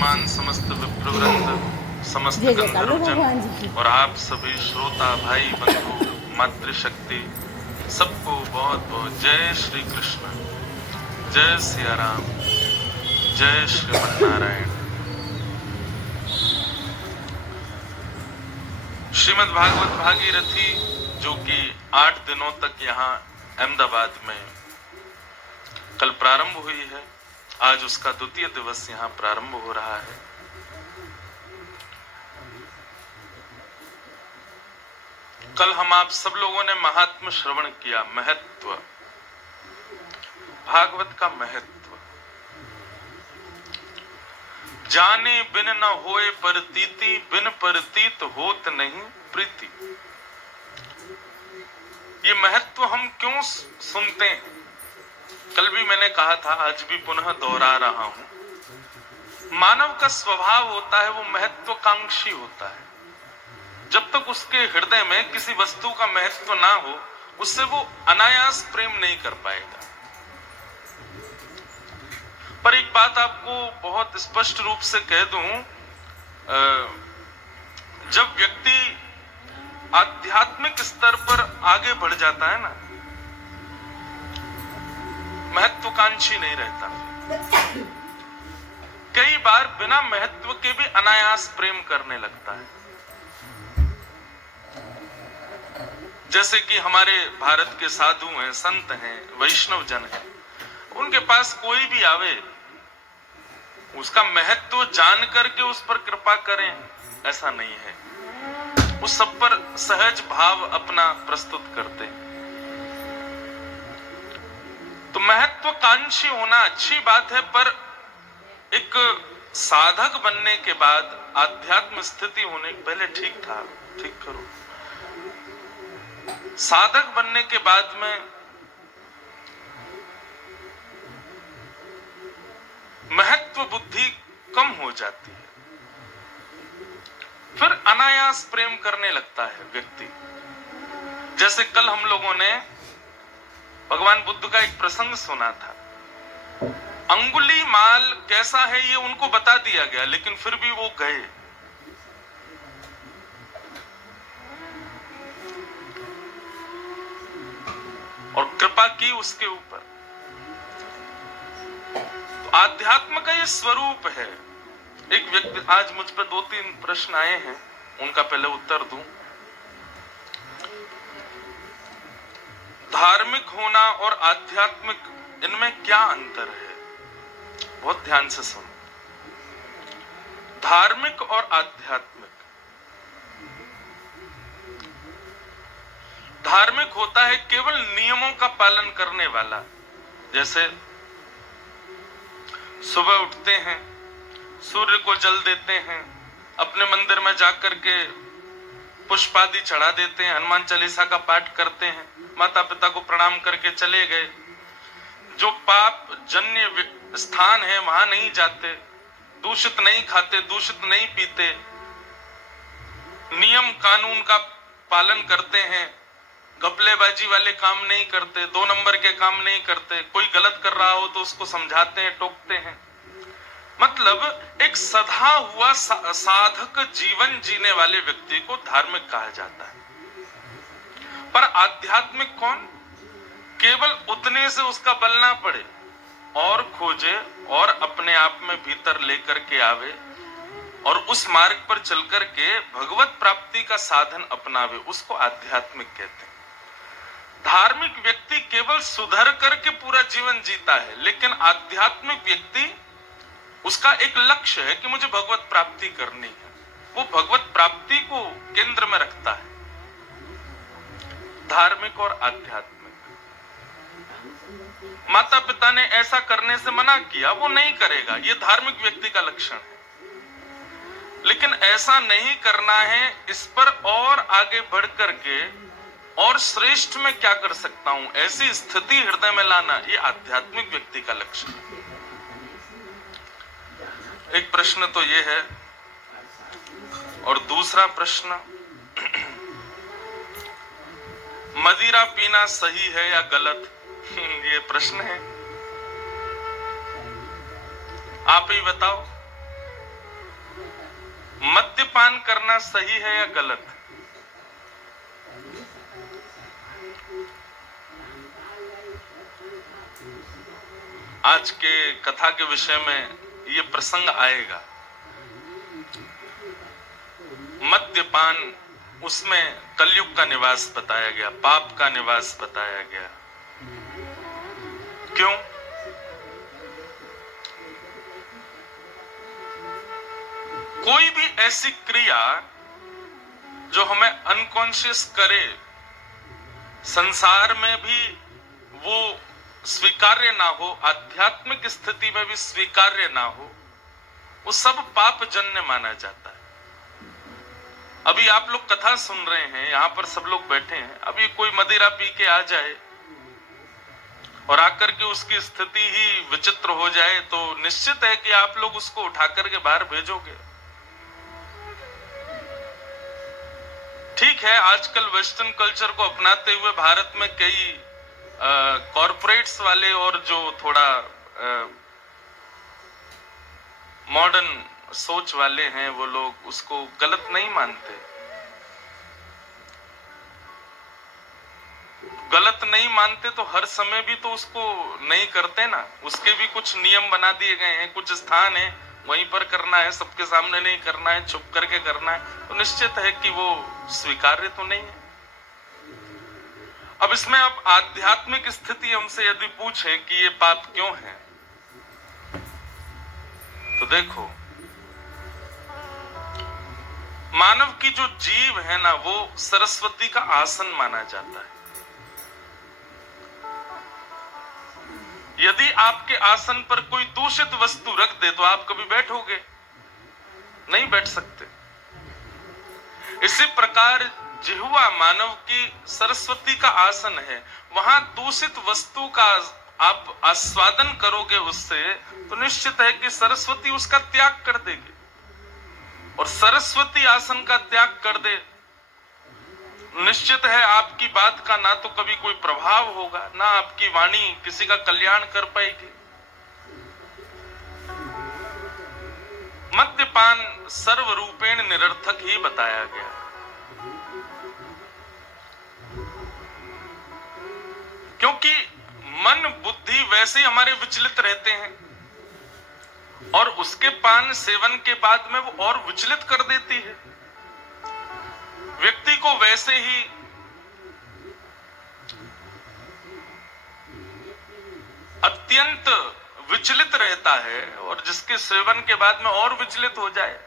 विराजमान समस्त विप्रवृंद, समस्त गंधर्व जन और आप सभी श्रोता भाई बंधु मातृशक्ति, सबको बहुत बहुत जय श्री कृष्ण, जय सिया राम, जय श्रीमन नारायण। श्रीमद् भागवत भागीरथी जो कि 8 दिनों तक यहाँ अहमदाबाद में कल प्रारंभ हुई है, आज उसका द्वितीय दिवस यहाँ प्रारंभ हो रहा है। कल हम आप सब लोगों ने महात्म श्रवण किया, महत्व, भागवत का महत्व। जाने बिन न होए परतीति, बिन परतीत होत नहीं प्रीति। ये महत्व हम क्यों सुनते हैं? कल भी मैंने कहा था, आज भी पुनः दोहरा रहा हूं। मानव का स्वभाव होता है वो महत्वाकांक्षी होता है। जब तक उसके हृदय में किसी वस्तु का महत्व ना हो, उससे वो अनायास प्रेम नहीं कर पाएगा। पर एक बात आपको बहुत स्पष्ट रूप से कह दूं, जब व्यक्ति आध्यात्मिक स्तर पर आगे बढ़ जाता है ना, महत्वाकांक्षी नहीं रहता। कई बार बिना महत्व के भी अनायास प्रेम करने लगता है। जैसे कि हमारे भारत के साधु हैं, संत हैं, वैष्णव जन हैं, उनके पास कोई भी आवे, उसका महत्व जान करके उस पर कृपा करें, ऐसा नहीं है। उस सब पर सहज भाव अपना प्रस्तुत करते हैं। तो महत्वाकांक्षी होना अच्छी बात है, पर एक साधक बनने के बाद आध्यात्म स्थिति होने के पहले ठीक था, ठीक करो। साधक बनने के बाद में महत्व बुद्धि कम हो जाती है, फिर अनायास प्रेम करने लगता है व्यक्ति। जैसे कल हम लोगों ने भगवान बुद्ध का एक प्रसंग सुना था। अंगुली माल कैसा है ये उनको बता दिया गया, लेकिन फिर भी वो गए। और कृपा की उसके ऊपर। तो आध्यात्म का ये स्वरूप है। एक व्यक्ति, आज मुझ पर 2-3 प्रश्न आए हैं, उनका पहले उत्तर दूं। धार्मिक होना और आध्यात्मिक, इनमें क्या अंतर है? बहुत ध्यान से सुनो। धार्मिक और आध्यात्मिक। धार्मिक होता है केवल नियमों का पालन करने वाला। जैसे सुबह उठते हैं, सूर्य को जल देते हैं, अपने मंदिर में जाकर के पुष्प आदि चढ़ा देते हैं, हनुमान चालीसा का पाठ करते हैं, माता पिता को प्रणाम करके चले गए। जो पाप जन्य स्थान है वहां नहीं जाते, दूषित नहीं खाते, दूषित नहीं पीते, नियम कानून का पालन करते हैं, घपलेबाजी वाले काम नहीं करते, 2 नंबर के काम नहीं करते, कोई गलत कर रहा हो तो उसको समझाते हैं, टोकते हैं। मतलब एक सधा हुआ साधक जीवन जीने वाले व्यक्ति को धार्मिक कहा जाता है। पर आध्यात्मिक कौन? केवल उतने से उसका बल ना पड़े, और खोजे और अपने आप में भीतर लेकर के आवे और उस मार्ग पर चल करके भगवत प्राप्ति का साधन अपनावे, उसको आध्यात्मिक कहते हैं। धार्मिक व्यक्ति केवल सुधर करके पूरा जीवन जीता है, लेकिन आध्यात्मिक व्यक्ति, उसका एक लक्ष्य है कि मुझे भगवत प्राप्ति करनी है। वो भगवत प्राप्ति को केंद्र में रखता है। धार्मिक और आध्यात्मिक। माता पिता ने ऐसा करने से मना किया, वो नहीं करेगा, ये धार्मिक व्यक्ति का लक्षण है। लेकिन ऐसा नहीं करना है, इस पर और आगे बढ़ करके और श्रेष्ठ में क्या कर सकता हूं, ऐसी स्थिति हृदय में लाना, ये आध्यात्मिक व्यक्ति का लक्षण है। एक प्रश्न तो ये है, और दूसरा प्रश्न, मदिरा पीना सही है या गलत? ये प्रश्न है, आप ही बताओ। मद्यपान करना सही है या गलत? आज के कथा के विषय में ये प्रसंग आएगा। मद्यपान, उसमें कलयुग का निवास बताया गया, पाप का निवास बताया गया। क्यों? कोई भी ऐसी क्रिया जो हमें अनकॉन्शियस करे, संसार में भी वो स्वीकार्य ना हो, आध्यात्मिक स्थिति में भी स्वीकार्य ना हो, वो सब पाप जन्य माना जाता है। अभी आप लोग कथा सुन रहे हैं, यहां पर सब लोग बैठे हैं, अभी कोई मदिरा पी के आ जाए और आकर के उसकी स्थिति ही विचित्र हो जाए तो निश्चित है कि आप लोग उसको उठा करके बाहर भेजोगे। ठीक है, आजकल वेस्टर्न कल्चर को अपनाते हुए भारत में कई कॉर्पोरेट्स वाले और जो थोड़ा मॉडर्न सोच वाले हैं, वो लोग उसको गलत नहीं मानते। गलत नहीं मानते तो हर समय भी तो उसको नहीं करते ना। उसके भी कुछ नियम बना दिए गए हैं, कुछ स्थान है वहीं पर करना है, सबके सामने नहीं करना है, छुप करके करना है, तो निश्चित है कि वो स्वीकार्य तो नहीं है। अब इसमें आप आध्यात्मिक स्थिति हमसे यदि पूछे कि ये पाप क्यों है, तो देखो, मानव की जो जीव है ना, वो सरस्वती का आसन माना जाता है। यदि आपके आसन पर कोई दूषित वस्तु रख दे तो आप कभी बैठोगे? नहीं बैठ सकते। इसी प्रकार जिह्वा मानव की सरस्वती का आसन है, वहां दूषित वस्तु का आप आस्वादन करोगे उससे, तो निश्चित है कि सरस्वती उसका त्याग कर देगी। और सरस्वती आसन का त्याग कर दे, निश्चित है आपकी बात का ना तो कभी कोई प्रभाव होगा, ना आपकी वाणी किसी का कल्याण कर पाएगी। मद्यपान सर्वरूपेण निरर्थक ही बताया गया। क्योंकि मन बुद्धि वैसे ही हमारे विचलित रहते हैं और उसके पान सेवन के बाद में वो और विचलित कर देती है। व्यक्ति को वैसे ही अत्यंत विचलित रहता है और जिसके सेवन के बाद में और विचलित हो जाए,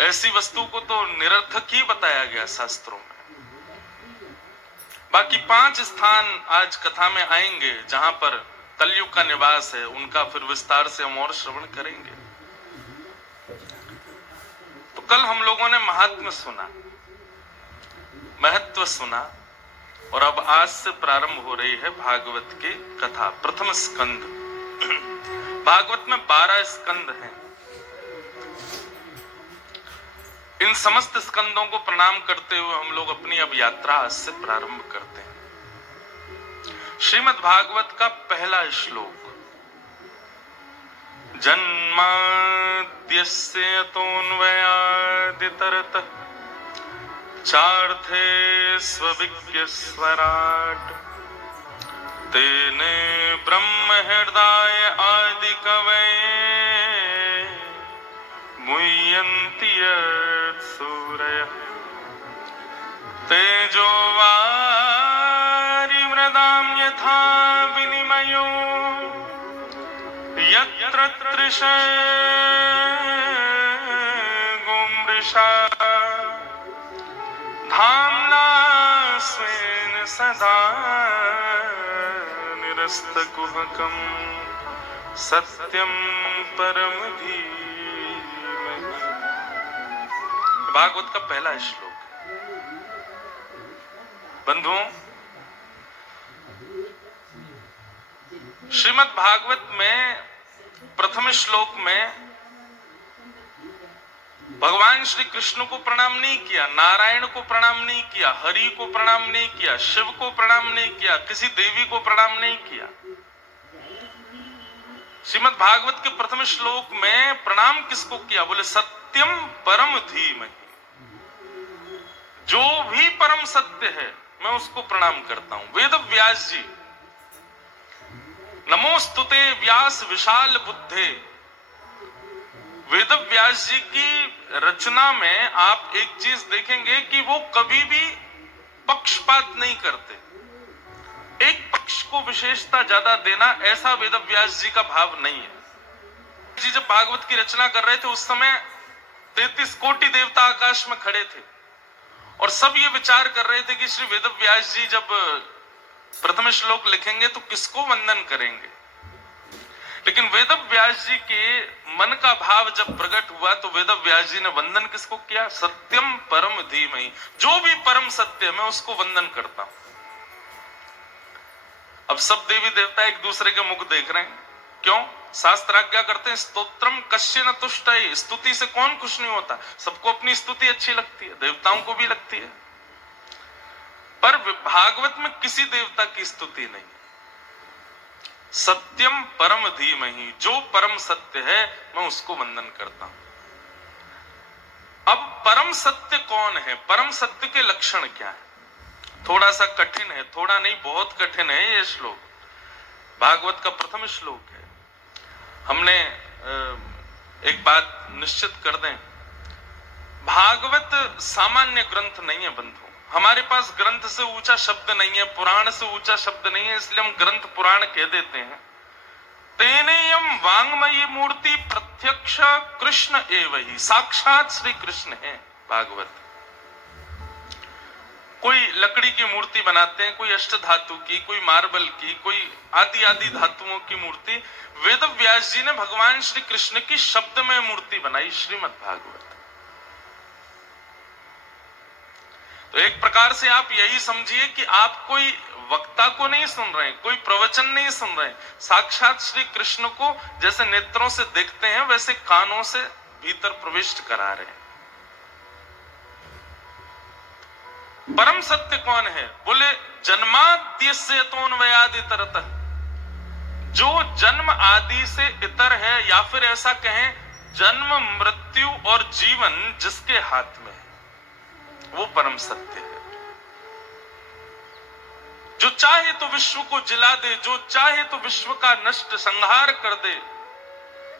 ऐसी वस्तु को तो निरर्थक ही बताया गया शास्त्रों में। बाकी 5 स्थान आज कथा में आएंगे जहां पर कलयुग का निवास है, उनका फिर विस्तार से हम और श्रवण करेंगे। तो कल हम लोगों ने महात्म्य सुना, महत्व सुना, और अब आज से प्रारंभ हो रही है भागवत की कथा, प्रथम स्कंद। भागवत में 12 स्कंद हैं। इन समस्त स्कंदों को प्रणाम करते हुए हम लोग अपनी अब यात्रा आज से प्रारंभ करते हैं। श्रीमद् भागवत का पहला श्लोक, जन्माद्यस्य तोऽन्वयादितरतः चार्थे स्वविज्ञस्वराट् तेने ब्रह्म हृदय आदि कवये मुह्यन्ति सूरयः तेजो वारि मृदां यथा विनिमयो यत्र तृषगो मृषा धाम्ना स्वेन सदा निरस्तकुहकं सत्यं परम धीमहि। भागवत का पहला श्लोक। बंधुओं, श्रीमद् भागवत में प्रथम श्लोक में भगवान श्री कृष्ण को प्रणाम नहीं किया, नारायण को प्रणाम नहीं किया, हरि को प्रणाम नहीं किया, शिव को प्रणाम नहीं किया, किसी देवी को प्रणाम नहीं किया। श्रीमद् भागवत के प्रथम श्लोक में प्रणाम किसको किया? बोले सत्यम परम धीमहि, जो भी परम सत्य है मैं उसको प्रणाम करता हूं। वेद व्यास जी, नमोस्तुते व्यास विशाल बुद्धे। वेद व्यास जी की रचना में आप एक चीज देखेंगे कि वो कभी भी पक्षपात नहीं करते, एक पक्ष को विशेषता ज्यादा देना, ऐसा वेद व्यास जी का भाव नहीं है। जी जब भागवत की रचना कर रहे थे उस समय 33 कोटि देवता आकाश में खड़े थे और सब ये विचार कर रहे थे कि श्री वेद व्यास जी जब प्रथम श्लोक लिखेंगे तो किसको वंदन करेंगे। लेकिन वेद व्यास जी के मन का भाव जब प्रकट हुआ तो वेद व्यास जी ने वंदन किसको किया? सत्यम परम धीमहि, जो भी परम सत्य है मैं उसको वंदन करता हूं। अब सब देवी देवता एक दूसरे के मुख देख रहे हैं, क्यों? शास्त्र आज्ञा करते हैं स्तोत्रम कश्य न तुष्टये, स्तुति से कौन खुश नहीं होता, सबको अपनी स्तुति अच्छी लगती है, देवताओं को भी लगती है, पर भागवत में किसी देवता की स्तुति नहीं है। सत्यम परम धीमहि, जो परम सत्य है मैं उसको वंदन करता हूं। अब परम सत्य कौन है, परम सत्य के लक्षण क्या है? थोड़ा सा कठिन है, थोड़ा नहीं बहुत कठिन है ये श्लोक, भागवत का प्रथम श्लोक है। हमने एक बात निश्चित कर दें, भागवत सामान्य ग्रंथ नहीं है बंधु, हमारे पास ग्रंथ से ऊंचा शब्द नहीं है, पुराण से ऊंचा शब्द नहीं है, इसलिए हम ग्रंथ पुराण कह देते हैं। तेनेयम वांग्मयी मूर्ति प्रत्यक्ष कृष्ण एवं, साक्षात श्री कृष्ण है भागवत। कोई लकड़ी की मूर्ति बनाते हैं, कोई अष्ट धातु की, कोई मार्बल की, कोई आदि आदि धातुओं की मूर्ति। वेद व्यास जी ने भगवान श्री कृष्ण की शब्दमय मूर्ति बनाई, श्रीमद् भागवत। तो एक प्रकार से आप यही समझिए कि आप कोई वक्ता को नहीं सुन रहे हैं, कोई प्रवचन नहीं सुन रहे हैं, साक्षात श्री कृष्ण को जैसे नेत्रों से देखते हैं वैसे कानों से भीतर प्रविष्ट करा रहे हैं। परम सत्य कौन है? बोले जन्माद्यस्य तोन्वयादितरतः, जो जन्म आदि से इतर है, या फिर ऐसा कहें जन्म मृत्यु और जीवन जिसके हाथ में है, वो परम सत्य है। जो चाहे तो विश्व को जिला दे, जो चाहे तो विश्व का नष्ट संहार कर दे,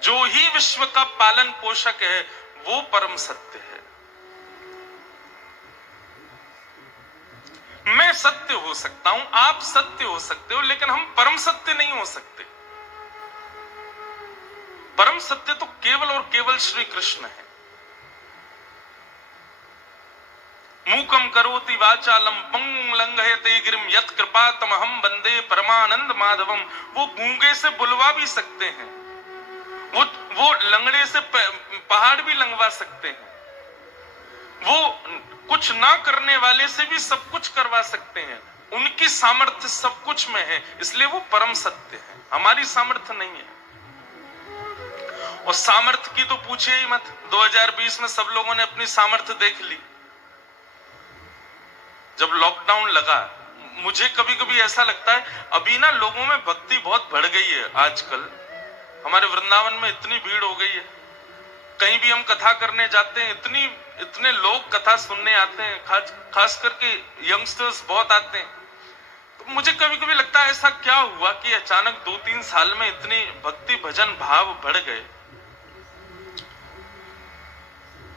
जो ही विश्व का पालन पोषक है, वो परम सत्य है। मैं सत्य हो सकता हूं, आप सत्य हो सकते हो, लेकिन हम परम सत्य नहीं हो सकते। परम सत्य तो केवल और केवल श्री कृष्ण है। मूकम करोति वाचालम पंगुं लंघयते गिरिम यत् कृपातमहं वंदे परमानंद माधवम। वो गूंगे से बुलवा भी सकते हैं, वो लंगड़े से पहाड़ भी लंघवा सकते हैं, वो कुछ ना करने वाले से भी सब कुछ करवा सकते हैं, उनकी सामर्थ्य सब कुछ में है, इसलिए वो परम सत्य है, हमारी सामर्थ्य नहीं है। और सामर्थ्य की तो पूछिए ही मत, 2020 में सब लोगों ने अपनी सामर्थ्य देख ली। जब लॉकडाउन लगा, मुझे कभी कभी ऐसा लगता है अभी ना लोगों में भक्ति बहुत बढ़ गई है। आजकल हमारे वृंदावन में इतनी भीड़ हो गई है, कहीं भी हम कथा करने जाते हैं इतने लोग कथा सुनने आते हैं, खास करके यंगस्टर्स बहुत आते हैं। तो मुझे कभी कभी लगता है ऐसा क्या हुआ कि अचानक 2-3 साल में इतनी भक्ति भजन भाव बढ़ गए।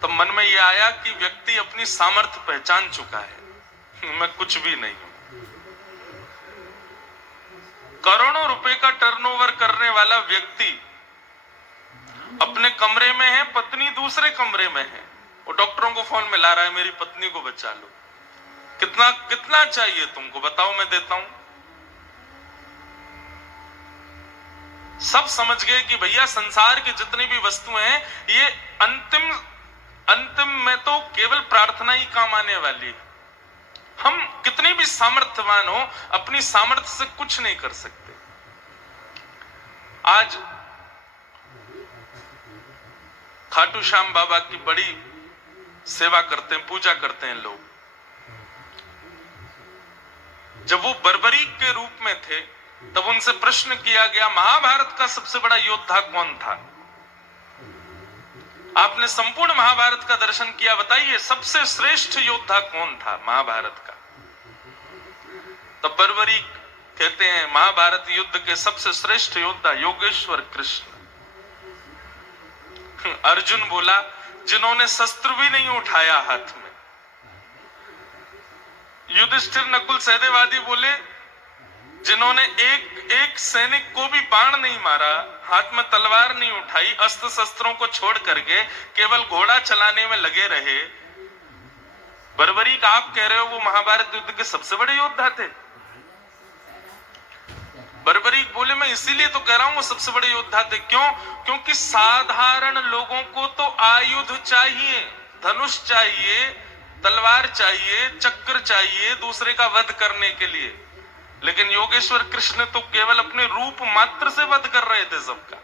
तब मन में यह आया कि व्यक्ति अपनी सामर्थ्य पहचान चुका है, मैं कुछ भी नहीं हूं। करोड़ों रुपए का टर्नओवर करने वाला व्यक्ति अपने कमरे में है, पत्नी दूसरे कमरे में है, वो डॉक्टरों को फोन मिला रहा है मेरी पत्नी को बचा लो। कितना कितना चाहिए तुमको, बताओ मैं देता हूं। सब समझ गए कि भैया संसार की जितनी भी वस्तुएं हैं ये अंतिम में तो केवल प्रार्थना ही काम आने वाली है। हम कितनी भी सामर्थ्यवान हो, अपनी सामर्थ्य से कुछ नहीं कर सकते। आज खाटू श्याम बाबा की बड़ी सेवा करते हैं, पूजा करते हैं लोग। जब वो बर्बरीक के रूप में थे तब उनसे प्रश्न किया गया महाभारत का सबसे बड़ा योद्धा कौन था। आपने संपूर्ण महाभारत का दर्शन किया, बताइए सबसे श्रेष्ठ योद्धा कौन था महाभारत का? तो बर्बरी कहते हैं महाभारत युद्ध के सबसे श्रेष्ठ योद्धा योगेश्वर कृष्ण। अर्जुन बोला जिन्होंने शस्त्र भी नहीं उठाया हाथ में। युधिष्ठिर नकुल सहदेव आदि बोले जिन्होंने एक सैनिक को भी बाण नहीं मारा, हाथ में तलवार नहीं उठाई, अस्त्र शस्त्रों को छोड़ करके केवल घोड़ा चलाने में लगे रहे। बर्बरी का आप कह रहे हो वो महाभारत युद्ध के सबसे बड़े योद्धा थे। बर्बरी बोले मैं इसीलिए तो कह रहा हूं वो सबसे बड़े योद्धा थे। क्यों? क्योंकि साधारण लोगों को तो आयुध चाहिए, धनुष चाहिए, तलवार चाहिए, चक्र चाहिए दूसरे का वध करने के लिए, लेकिन योगेश्वर कृष्ण तो केवल अपने रूप मात्र से वध कर रहे थे सबका।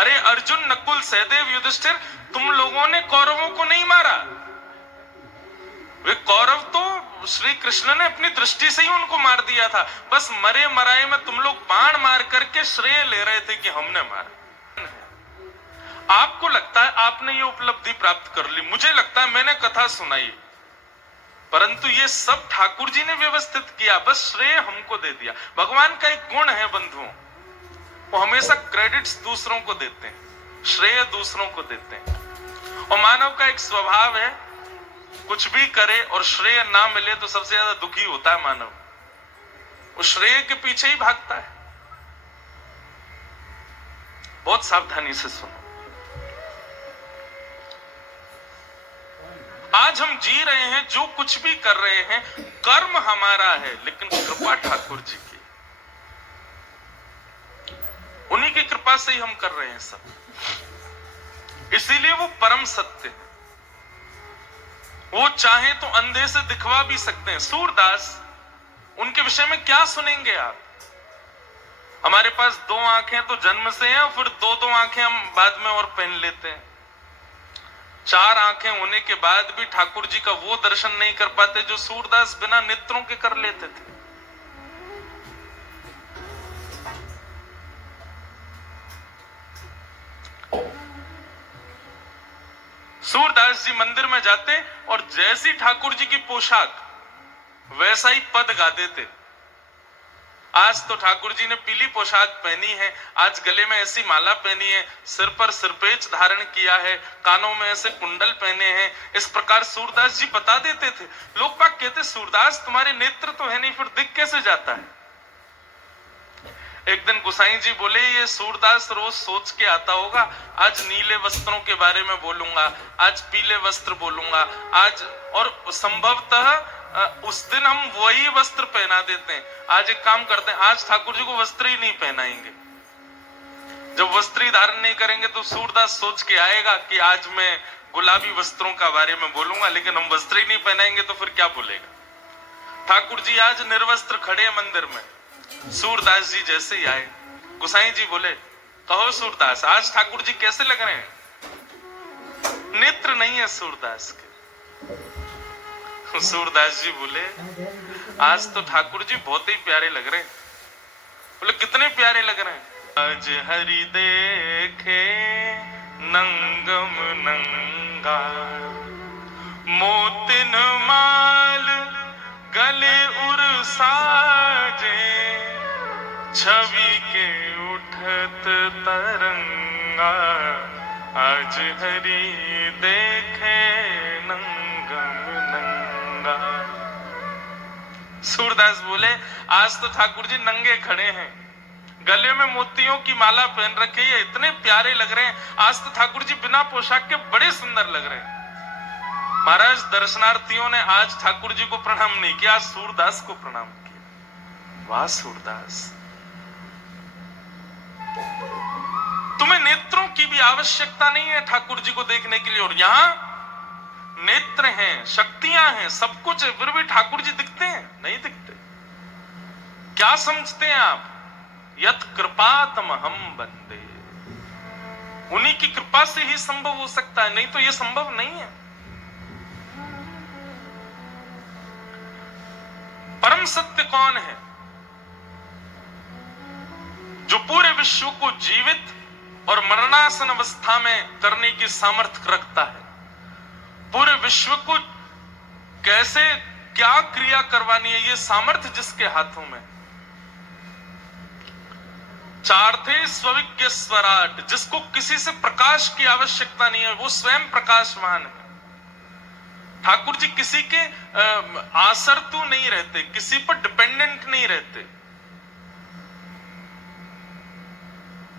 अरे अर्जुन नकुल सहदेव युधिष्ठिर तुम लोगों ने कौरवों को नहीं मारा, वे कौरव तो श्री कृष्ण ने अपनी दृष्टि से ही उनको मार दिया था। बस मरे मराए में तुम लोग बाण मार करके श्रेय ले रहे थे कि हमने मारा। आपको लगता है आपने ये उपलब्धि प्राप्त कर ली, मुझे लगता है मैंने कथा सुनाई, परंतु ये सब ठाकुर जी ने व्यवस्थित किया, बस श्रेय हमको दे दिया। भगवान का एक गुण है बंधुओं, वो हमेशा क्रेडिट्स दूसरों को देते हैं, श्रेय दूसरों को देते हैं। और मानव का एक स्वभाव है कुछ भी करे और श्रेय ना मिले तो सबसे ज्यादा दुखी होता है मानव, वो श्रेय के पीछे ही भागता है। बहुत सावधानी से सुनो, आज हम जी रहे हैं, जो कुछ भी कर रहे हैं कर्म हमारा है, लेकिन कृपा ठाकुर जी की, उन्हीं की कृपा से ही हम कर रहे हैं सब। इसीलिए वो परम सत्य है, वो चाहे तो अंधे से दिखवा भी सकते हैं। सूरदास, उनके विषय में क्या सुनेंगे आप? हमारे पास दो आंखें तो जन्म से हैं, और फिर दो दो आंखें हम बाद में और पहन लेते हैं। चार आंखें होने के बाद भी ठाकुर जी का वो दर्शन नहीं कर पाते जो सूरदास बिना नेत्रों के कर लेते थे। सूरदास जी मंदिर में जाते और जैसी ठाकुर जी की पोशाक वैसा ही पद गा देते। आज तो ठाकुर जी ने पीली पोशाक पहनी है, आज गले में ऐसी माला पहनी है, सिर पर सिरपेच धारण किया है, कानों में ऐसे कुंडल पहने हैं, इस प्रकार सूरदास जी बता देते थे। लोग बाग कहते सूरदास तुम्हारे नेत्र तो है नहीं, फिर दिख कैसे जाता है? एक दिन गोसाई जी बोले ये सूरदास रोज सोच के आता होगा, आज नीले वस्त्रों के बारे में बोलूंगा, आज पीले वस्त्र बोलूंगा, आज, और संभवतः उस दिन हम वही वस्त्र पहना देते हैं। आज एक काम करते हैं, आज ठाकुर जी को वस्त्र ही नहीं पहनाएंगे। जब वस्त्र ही धारण नहीं करेंगे तो सूरदास सोच के आएगा कि आज मैं गुलाबी वस्त्रों का बारे में बोलूंगा, लेकिन हम वस्त्र ही नहीं पहनाएंगे तो फिर क्या बोलेगा? ठाकुर जी आज निर्वस्त्र खड़े मंदिर में, सूरदास जी जैसे ही आए, गोसाई जी बोले कहो सूरदास आज ठाकुर जी कैसे लग रहे हैं? नेत्र नहीं है सूरदास के। सूरदास जी बोले आज तो ठाकुर जी बहुत ही प्यारे लग रहे हैं। बोले कितने प्यारे लग रहे हैं? आज हरि देखे नंगम नंगा, मोतिन माल गले उर साजे, छवि के उठत तरंगा, आज हरि देखे नंगम नंगा। सूरदास बोले आज तो ठाकुर जी नंगे खड़े हैं, गले में मोतियों की माला पहन रखी है, इतने प्यारे लग रहे हैं। आज तो ठाकुर जी बिना पोशाक के बड़े सुंदर लग रहे हैं। महाराज दर्शनार्थियों ने आज ठाकुर जी को प्रणाम नहीं किया, आज सूरदास को प्रणाम किया। वाह सूरदास, तुम्हें नेत्रों की भी आवश्यकता नहीं है ठाकुर जी को देखने के लिए, और यहां नेत्र हैं, शक्तियां हैं, सब कुछ है, फिर भी ठाकुर जी दिखते हैं? नहीं दिखते। क्या समझते हैं आप? यत कृपातम हम बंदे, उन्हीं की कृपा से ही संभव हो सकता है, नहीं तो यह संभव नहीं है। परम सत्य कौन है? जो पूरे विश्व को जीवित और मरणासन अवस्था में करने की सामर्थ्य रखता है। पूरे विश्व को कैसे क्या क्रिया करवानी है, ये सामर्थ्य जिसके हाथों में। चार्थे स्वविज्ञ स्वराट, जिसको किसी से प्रकाश की आवश्यकता नहीं है, वो स्वयं प्रकाशवान है। ठाकुर जी किसी के आसरतु नहीं रहते, किसी पर डिपेंडेंट नहीं रहते।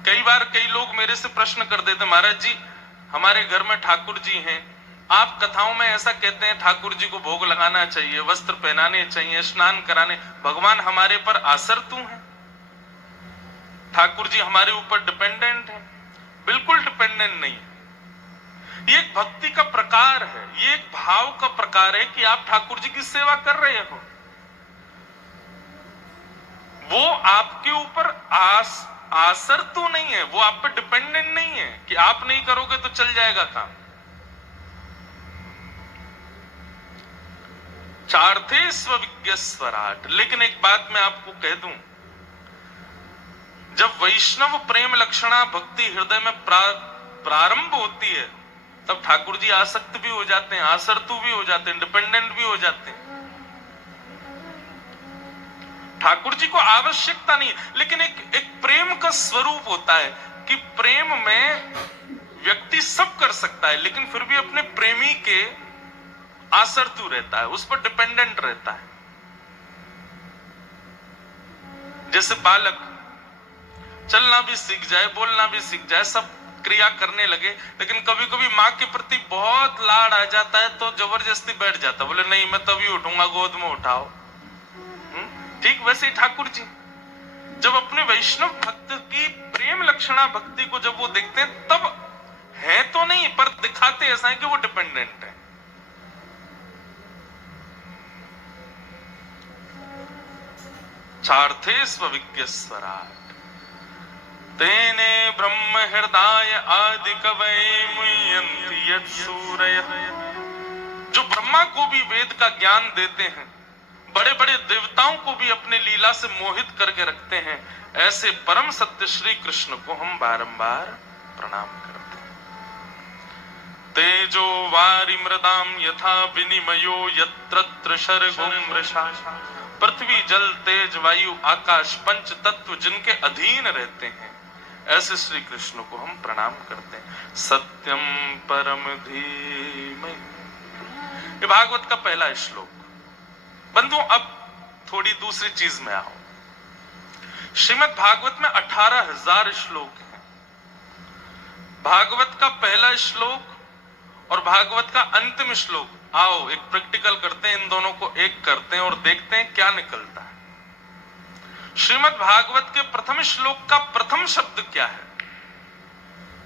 कई बार कई लोग मेरे से प्रश्न कर देते, महाराज जी हमारे घर में ठाकुर जी हैं, आप कथाओं में ऐसा कहते हैं ठाकुर जी को भोग लगाना चाहिए, वस्त्र पहनाने चाहिए, स्नान कराने, भगवान हमारे पर आसरतु हैं, ठाकुर जी हमारे ऊपर डिपेंडेंट है। बिल्कुल डिपेंडेंट नहीं है। ये एक भक्ति का प्रकार है, ये एक भाव का प्रकार है कि आप ठाकुर जी की सेवा कर रहे हो, वो आपके ऊपर आसरतु नहीं है, वो आप पे डिपेंडेंट नहीं है कि आप नहीं करोगे तो चल जाएगा काम। चार्थे स्वविज्ञ स्वराट। लेकिन एक बात मैं आपको कह दूं, जब वैष्णव प्रेम लक्षणा भक्ति हृदय में प्रारंभ होती है, तब ठाकुर जी आसक्त भी हो जाते हैं, आसरतु भी हो जाते हैं, डिपेंडेंट भी हो जाते हैं। ठाकुर जी को आवश्यकता नहीं, लेकिन एक प्रेम का स्वरूप होता है कि प्रेम में व्यक्ति सब कर सकता है, लेकिन फिर भी अपने प्रेमी के आसरतु रहता है, उस पर डिपेंडेंट रहता है। जैसे बालक चलना भी सीख जाए, बोलना भी सीख जाए, सब क्रिया करने लगे, लेकिन कभी कभी माँ के प्रति बहुत लाड़ आ जाता है तो जबरदस्ती बैठ जाता है, बोले नहीं मैं तभी उठूंगा, गोद में उठाओ। ठीक वैसे ही ठाकुर जी जब अपने वैष्णव भक्त की प्रेम लक्षणा भक्ति को जब वो देखते हैं, तब है तो नहीं पर दिखाते ऐसा है कि वो डिपेंडेंट है। चार्थे स्वविज्ञ स्वराट तेने ब्रह्म हृदय आदि कवये मुह्यन्ति यत् सूरयः। जो ब्रह्मा को भी वेद का ज्ञान देते हैं, बड़े बड़े देवताओं को भी अपने लीला से मोहित करके रखते हैं, ऐसे परम सत्य श्री कृष्ण को हम बारंबार प्रणाम करते हैं। तेजो वारि मृदाम यथा विनिमयो यत्र शर्गो मृषा। पृथ्वी जल तेज वायु आकाश पंच तत्व जिनके अधीन रहते हैं, ऐसे श्री कृष्ण को हम प्रणाम करते हैं। सत्यम परम धीमहि। ये भागवत का पहला श्लोक। बंधुओं अब थोड़ी दूसरी चीज में आओ। श्रीमद् भागवत में 18,000 श्लोक हैं। भागवत का पहला श्लोक और भागवत का अंतिम श्लोक, आओ एक प्रैक्टिकल करते हैं, इन दोनों को एक करते हैं और देखते हैं क्या निकलता है। श्रीमद् भागवत के प्रथम श्लोक का प्रथम शब्द क्या है?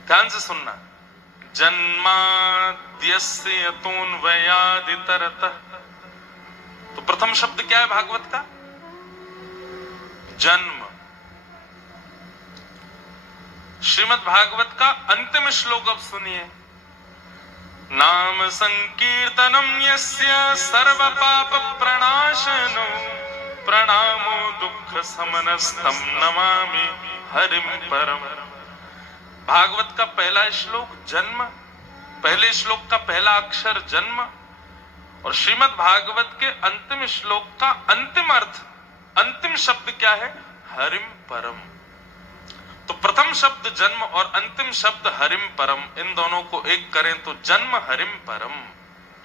ध्यान से सुनना। जन्माद्यस्य यतोऽन्वयादितरतः। तो प्रथम शब्द क्या है भागवत का? जन्म। श्रीमद् भागवत का अंतिम श्लोक अब सुनिए। नाम संकीर्तनम यस्य सर्व पाप प्रणाशनो प्रणामो दुख समनस्तम नमामि हरिम परम। भागवत का पहला श्लोक जन्म, पहले श्लोक का पहला अक्षर जन्म, और श्रीमद् भागवत के अंतिम श्लोक का अंतिम अर्थ, अंतिम शब्द क्या है? हरिम परम। तो प्रथम शब्द जन्म और अंतिम शब्द हरिम परम, इन दोनों को एक करें तो जन्म हरिम परम,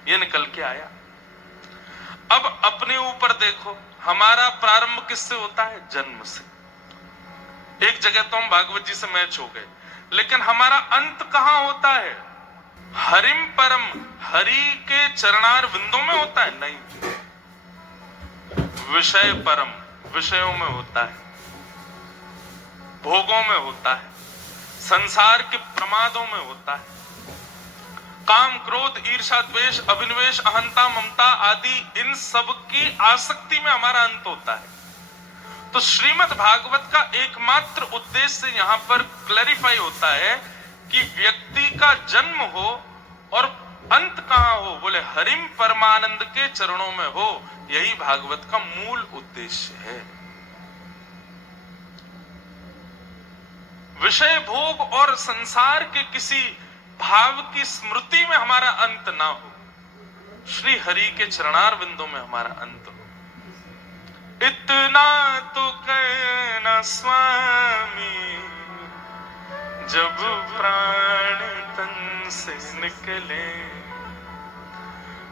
ये निकल के आया। अब अपने ऊपर देखो, हमारा प्रारंभ किससे होता है? जन्म से। एक जगह तो हम भागवत जी से मैच हो गए, लेकिन हमारा अंत कहां होता है? हरिम परम, हरि के चरणार विंदों में होता है? नहीं, विषय परम, विषयों में होता है, भोगों में होता है, संसार के प्रमादों में होता है। काम क्रोध ईर्ष्या द्वेष अभिनिवेश अहंता ममता आदि इन सब की आसक्ति में हमारा अंत होता है। तो श्रीमद् भागवत का एकमात्र उद्देश्य यहां पर क्लैरिफाई होता है कि व्यक्ति का जन्म हो और अंत कहां हो? बोले हरिम परमानंद के चरणों में हो। यही भागवत का मूल उद्देश्य है। विषय भोग और संसार के किसी भाव की स्मृति में हमारा अंत ना हो, श्री हरि के चरणार बिंदों में हमारा अंत हो। इतना तो कहना स्वामी, जब प्राण तन से निकले,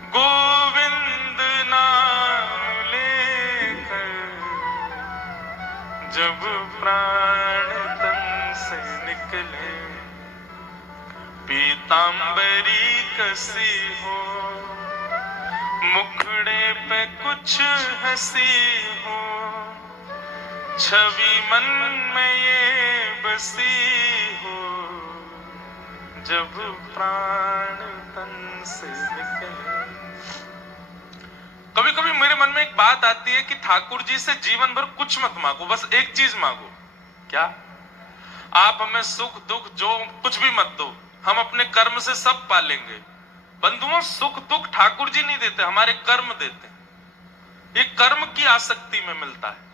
गोविंद नाम लेकर, जब प्राण तन से निकले, पीतांबरी कसी हो, मुखड़े पे कुछ हंसी हो, छवि मन में ये बसी हो, जब प्राण तन से निकले। कभी कभी मेरे मन में एक बात आती है कि ठाकुर जी से जीवन भर कुछ मत मांगो, बस एक चीज मांगो। क्या? आप हमें सुख दुख जो कुछ भी मत दो, हम अपने कर्म से सब पालेंगे। बंधुओं, सुख दुख ठाकुर जी नहीं देते, हमारे कर्म देते हैं। ये कर्म की आसक्ति में मिलता है।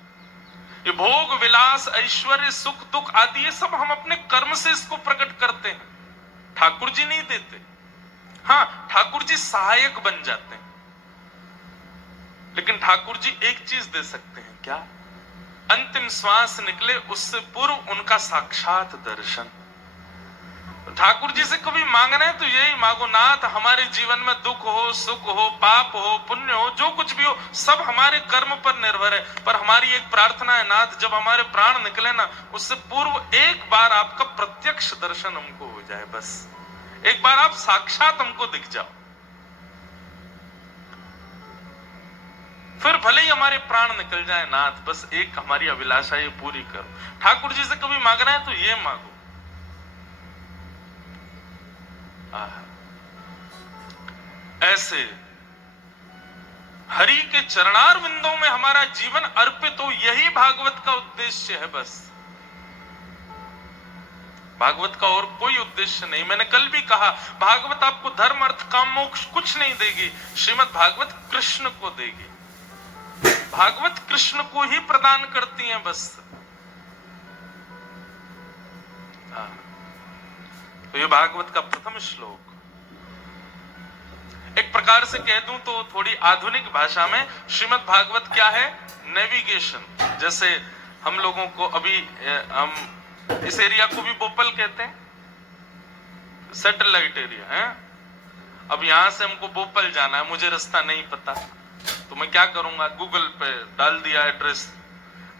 ये भोग विलास ऐश्वर्य सुख दुख आदि ये सब हम अपने कर्म से इसको प्रकट करते हैं, ठाकुर जी नहीं देते। हाँ, ठाकुर जी सहायक बन जाते हैं, लेकिन ठाकुर जी एक चीज दे सकते हैं। क्या? अंतिम श्वास निकले उससे पूर्व उनका साक्षात दर्शन। ठाकुर जी से कभी मांगना है तो यही मांगो, नाथ हमारे जीवन में दुख हो सुख हो पाप हो पुण्य हो जो कुछ भी हो सब हमारे कर्म पर निर्भर है, पर हमारी एक प्रार्थना है, नाथ जब हमारे प्राण निकले ना उससे पूर्व एक बार आपका प्रत्यक्ष दर्शन हमको हो जाए, बस एक बार आप साक्षात हमको दिख जाओ, फिर भले ही हमारे प्राण निकल जाए नाथ, बस एक हमारी अभिलाषा ये पूरी करो। ठाकुर जी से कभी मांगना है तो ये मांगो। ऐसे हरि के चरणार बिंदों में हमारा जीवन अर्पित हो, यही भागवत का उद्देश्य है। बस भागवत का और कोई उद्देश्य नहीं। मैंने कल भी कहा, भागवत आपको धर्म अर्थ काम मोक्ष कुछ नहीं देगी, श्रीमद् भागवत कृष्ण को देगी। भागवत कृष्ण को ही प्रदान करती हैं बस। तो ये भागवत का प्रथम श्लोक। एक प्रकार से कह दूं तो थोड़ी आधुनिक भाषा में श्रीमद् भागवत क्या है? नेविगेशन। जैसे हम लोगों को अभी हम इस एरिया को भी बोपल कहते हैं, सैटेलाइट एरिया है। अब यहां से हमको बोपल जाना है, मुझे रास्ता नहीं पता, तो मैं क्या करूंगा? गूगल पे डाल दिया एड्रेस,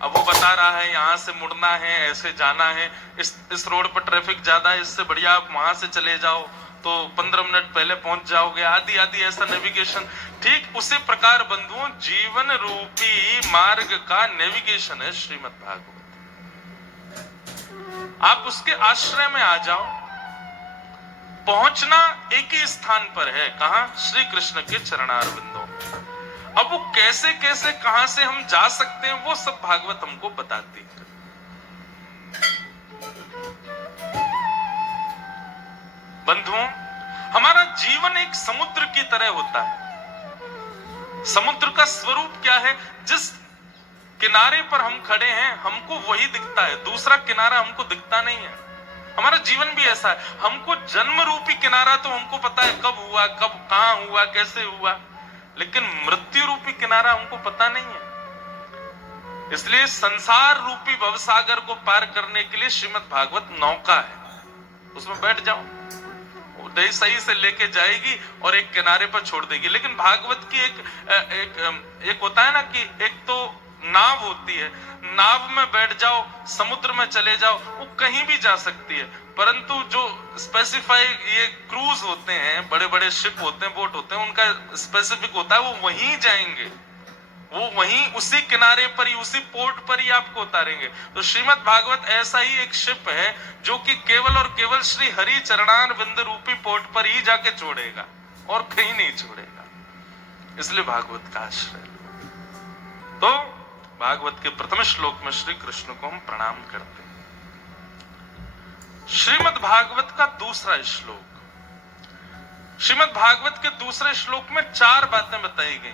अब वो बता रहा है यहाँ से मुड़ना है, ऐसे जाना है, इस रोड पर ट्रैफिक ज्यादा है, इससे बढ़िया आप वहां से चले जाओ तो 15 मिनट पहले पहुंच जाओगे, आदि आदि ऐसा नेविगेशन। ठीक उसी प्रकार बंधुओं जीवन रूपी मार्ग का नेविगेशन है श्रीमद् भागवत। आप उसके आश्रय में आ जाओ, पहुंचना एक ही स्थान पर है, कहां? श्री कृष्ण के चरणारविंदों। अब वो कैसे कैसे कहां से हम जा सकते हैं वो सब भागवत हमको बताती है। बंधुओं, हमारा जीवन एक समुद्र की तरह होता है। समुद्र का स्वरूप क्या है? जिस किनारे पर हम खड़े हैं हमको वही दिखता है, दूसरा किनारा हमको दिखता नहीं है। हमारा जीवन भी ऐसा है, हमको जन्म रूपी किनारा तो हमको पता है कब हुआ, कब कहां हुआ, कैसे हुआ, लेकिन मृत्यु रूपी किनारा हमको पता नहीं है। इसलिए संसार रूपी भवसागर को पार करने के लिए श्रीमद् भागवत नौका है, उसमें बैठ जाओ, दही सही से लेके जाएगी और एक किनारे पर छोड़ देगी। लेकिन भागवत की एक होता है ना कि एक तो नाव होती है, नाव में बैठ जाओ, समुद्र में चले जाओ, वो कहीं भी जा सकती है, परंतु जो स्पेसिफाई ये क्रूज होते हैं, बड़े बड़े शिप होते हैं, बोट होते हैं, उनका स्पेसिफिक होता है, वो वहीं जाएंगे, वो वहीं उसी किनारे पर ही, उसी पोर्ट पर ही आपको उतारेंगे। तो श्रीमद् भागवत ऐसा ही एक शिप है जो कि केवल और केवल श्री हरि चरणार बिंद रूपी पोर्ट पर ही जाके छोड़ेगा और कहीं नहीं छोड़ेगा, इसलिए भागवत का आश्रय। तो भागवत के प्रथम श्लोक में श्री कृष्ण को हम प्रणाम करते हैं। श्रीमद् भागवत का दूसरा श्लोक, श्रीमद् भागवत के दूसरे श्लोक में 4 बातें बताई गई।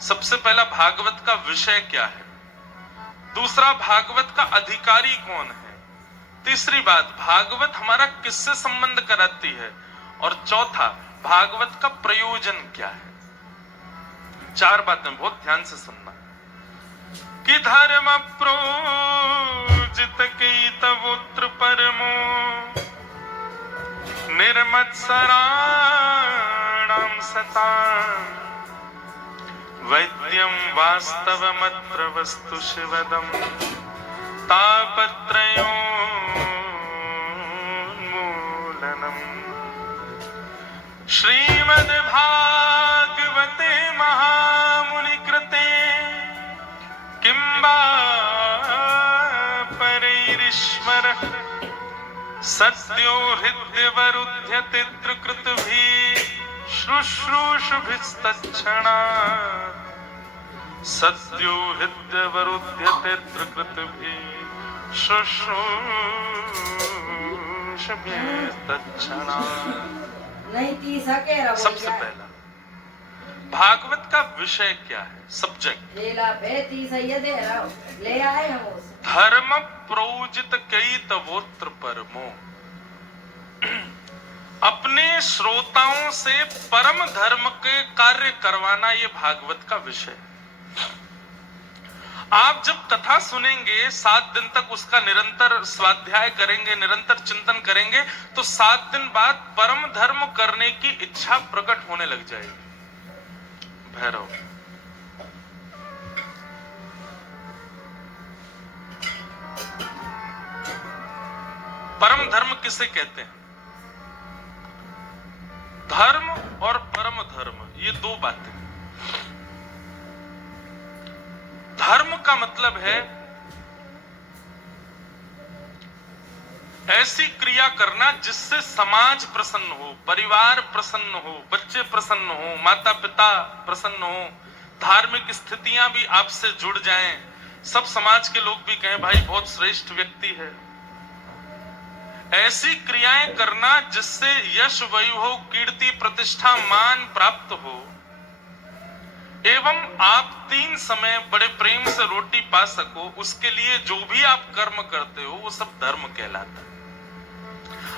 सबसे पहला भागवत का विषय क्या है, दूसरा भागवत का अधिकारी कौन है, तीसरी बात, भागवत हमारा किससे संबंध कराती है, और चौथा, भागवत का प्रयोजन क्या है। चार बातें बहुत ध्यान से सुनना। कि धर्म प्रोजित केतवोत्र परमो निर्मत्सराणां सता वैद्यं वास्तवमत्र वस्तु शिवदम् तापत्रयोन्मूलनम्। श्रीमद्भागवते महामुनिकृते किंबा परैरीश्वरः सत्यो हृद्यवरुध्यते त्रिकृतभिः शुश्रूषुभिस्तच्छणात् सत्यो हृद्यवरुध्यते त्रिकृतभिः शुश्रूषुभिस्तच्छणात्। सबसे पहला भागवत का विषय क्या है, सब्जेक्ट। धर्म प्रोजित केतवोत्र परमो, अपने श्रोताओं से परम धर्म के कार्य करवाना, ये भागवत का विषय है। आप जब कथा सुनेंगे 7 दिन तक उसका निरंतर स्वाध्याय करेंगे, निरंतर चिंतन करेंगे, तो 7 दिन बाद परम धर्म करने की इच्छा प्रकट होने लग जाएगी। भैरव, परम धर्म किसे कहते हैं? धर्म और परम धर्म, ये दो बातें। धर्म का मतलब है ऐसी क्रिया करना जिससे समाज प्रसन्न हो, परिवार प्रसन्न हो, बच्चे प्रसन्न हो, माता पिता प्रसन्न हो, धार्मिक स्थितियां भी आपसे जुड़ जाएं, सब समाज के लोग भी कहें भाई बहुत श्रेष्ठ व्यक्ति है। ऐसी क्रियाएं करना जिससे यश, वैभव, कीर्ति, प्रतिष्ठा, मान प्राप्त हो, एवं आप 3 समय बड़े प्रेम से रोटी पा सको, उसके लिए जो भी आप कर्म करते हो वो सब धर्म कहलाता है।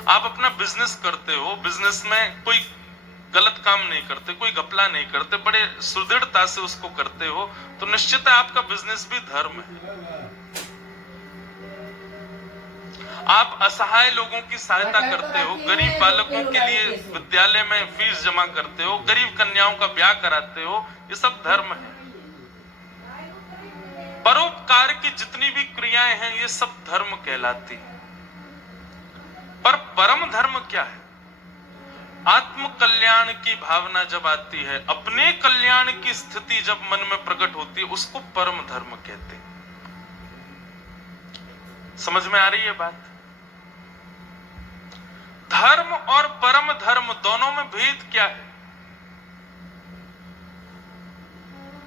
आप अपना बिजनेस करते हो, बिजनेस में कोई गलत काम नहीं करते, कोई घपला नहीं करते, बड़े सुदृढ़ता से उसको करते हो, तो निश्चित है आपका बिजनेस भी धर्म है। आप असहाय लोगों की सहायता करते हो, गरीब बालकों के लिए विद्यालय में फीस जमा करते हो, गरीब कन्याओं का ब्याह कराते हो, ये सब धर्म है। परोपकार की जितनी भी क्रियाएं हैं ये सब धर्म कहलाती हैं। पर परम धर्म क्या है? आत्म कल्याण की भावना जब आती है, अपने कल्याण की स्थिति जब मन में प्रकट होती है, उसको परम धर्म कहते हैं। समझ में आ रही है बात? धर्म और परम धर्म दोनों में भेद क्या है?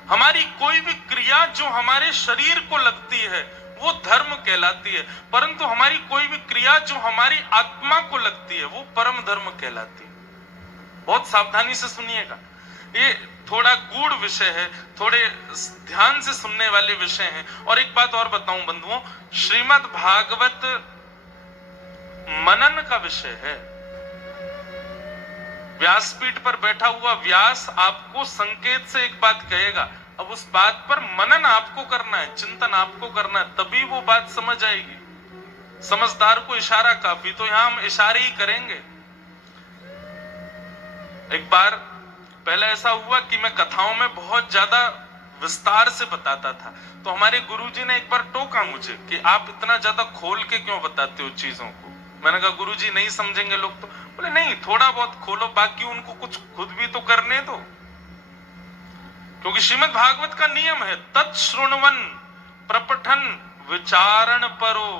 हमारी कोई भी क्रिया जो हमारे शरीर को लगती है वो धर्म कहलाती है, परंतु हमारी कोई भी क्रिया जो हमारी आत्मा को लगती है वो परम धर्म कहलाती है। बहुत सावधानी से सुनिएगा, ये थोड़ा गूढ़ विषय है, थोड़े ध्यान से सुनने वाले विषय हैं। और एक बात और बताऊं बंधुओं, श्रीमद् भागवत मनन का विषय है। व्यासपीठ पर बैठा हुआ व्यास आपको संकेत से एक बात कहेगा, अब उस बात पर मनन आपको करना है, चिंतन आपको करना है, तभी वो बात समझ आएगी। समझदार को इशारा काफी, तो यहां हम इशारे ही करेंगे। एक बार पहले ऐसा हुआ कि मैं कथाओं में बहुत ज्यादा विस्तार से बताता था, तो हमारे गुरुजी ने एक बार टोका मुझे कि आप इतना ज्यादा खोल के क्यों बताते हो चीजों को। मैंने कहा गुरुजी नहीं समझेंगे लोग, तो बोले नहीं थोड़ा बहुत खोलो, बाकी उनको कुछ खुद भी तो करने दो। क्योंकि श्रीमद् भागवत का नियम है तत्श्रुण्वन प्रपठन विचारण परो,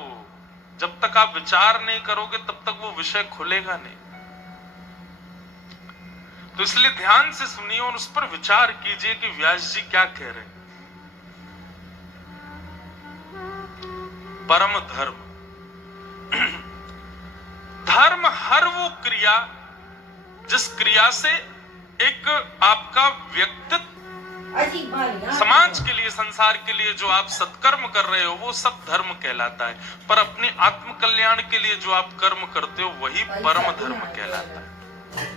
जब तक आप विचार नहीं करोगे तब तक वो विषय खुलेगा नहीं। तो इसलिए ध्यान से सुनिए और उस पर विचार कीजिए कि व्यास जी क्या कह रहे हैं। परम धर्म, धर्म हर वो क्रिया जिस क्रिया से एक आपका व्यक्तित्व समाज के लिए, संसार के लिए जो आप सत्कर्म कर रहे हो वो सब धर्म कहलाता है, पर अपने आत्म कल्याण के लिए जो आप कर्म करते हो वही परम धर्म कहलाता है।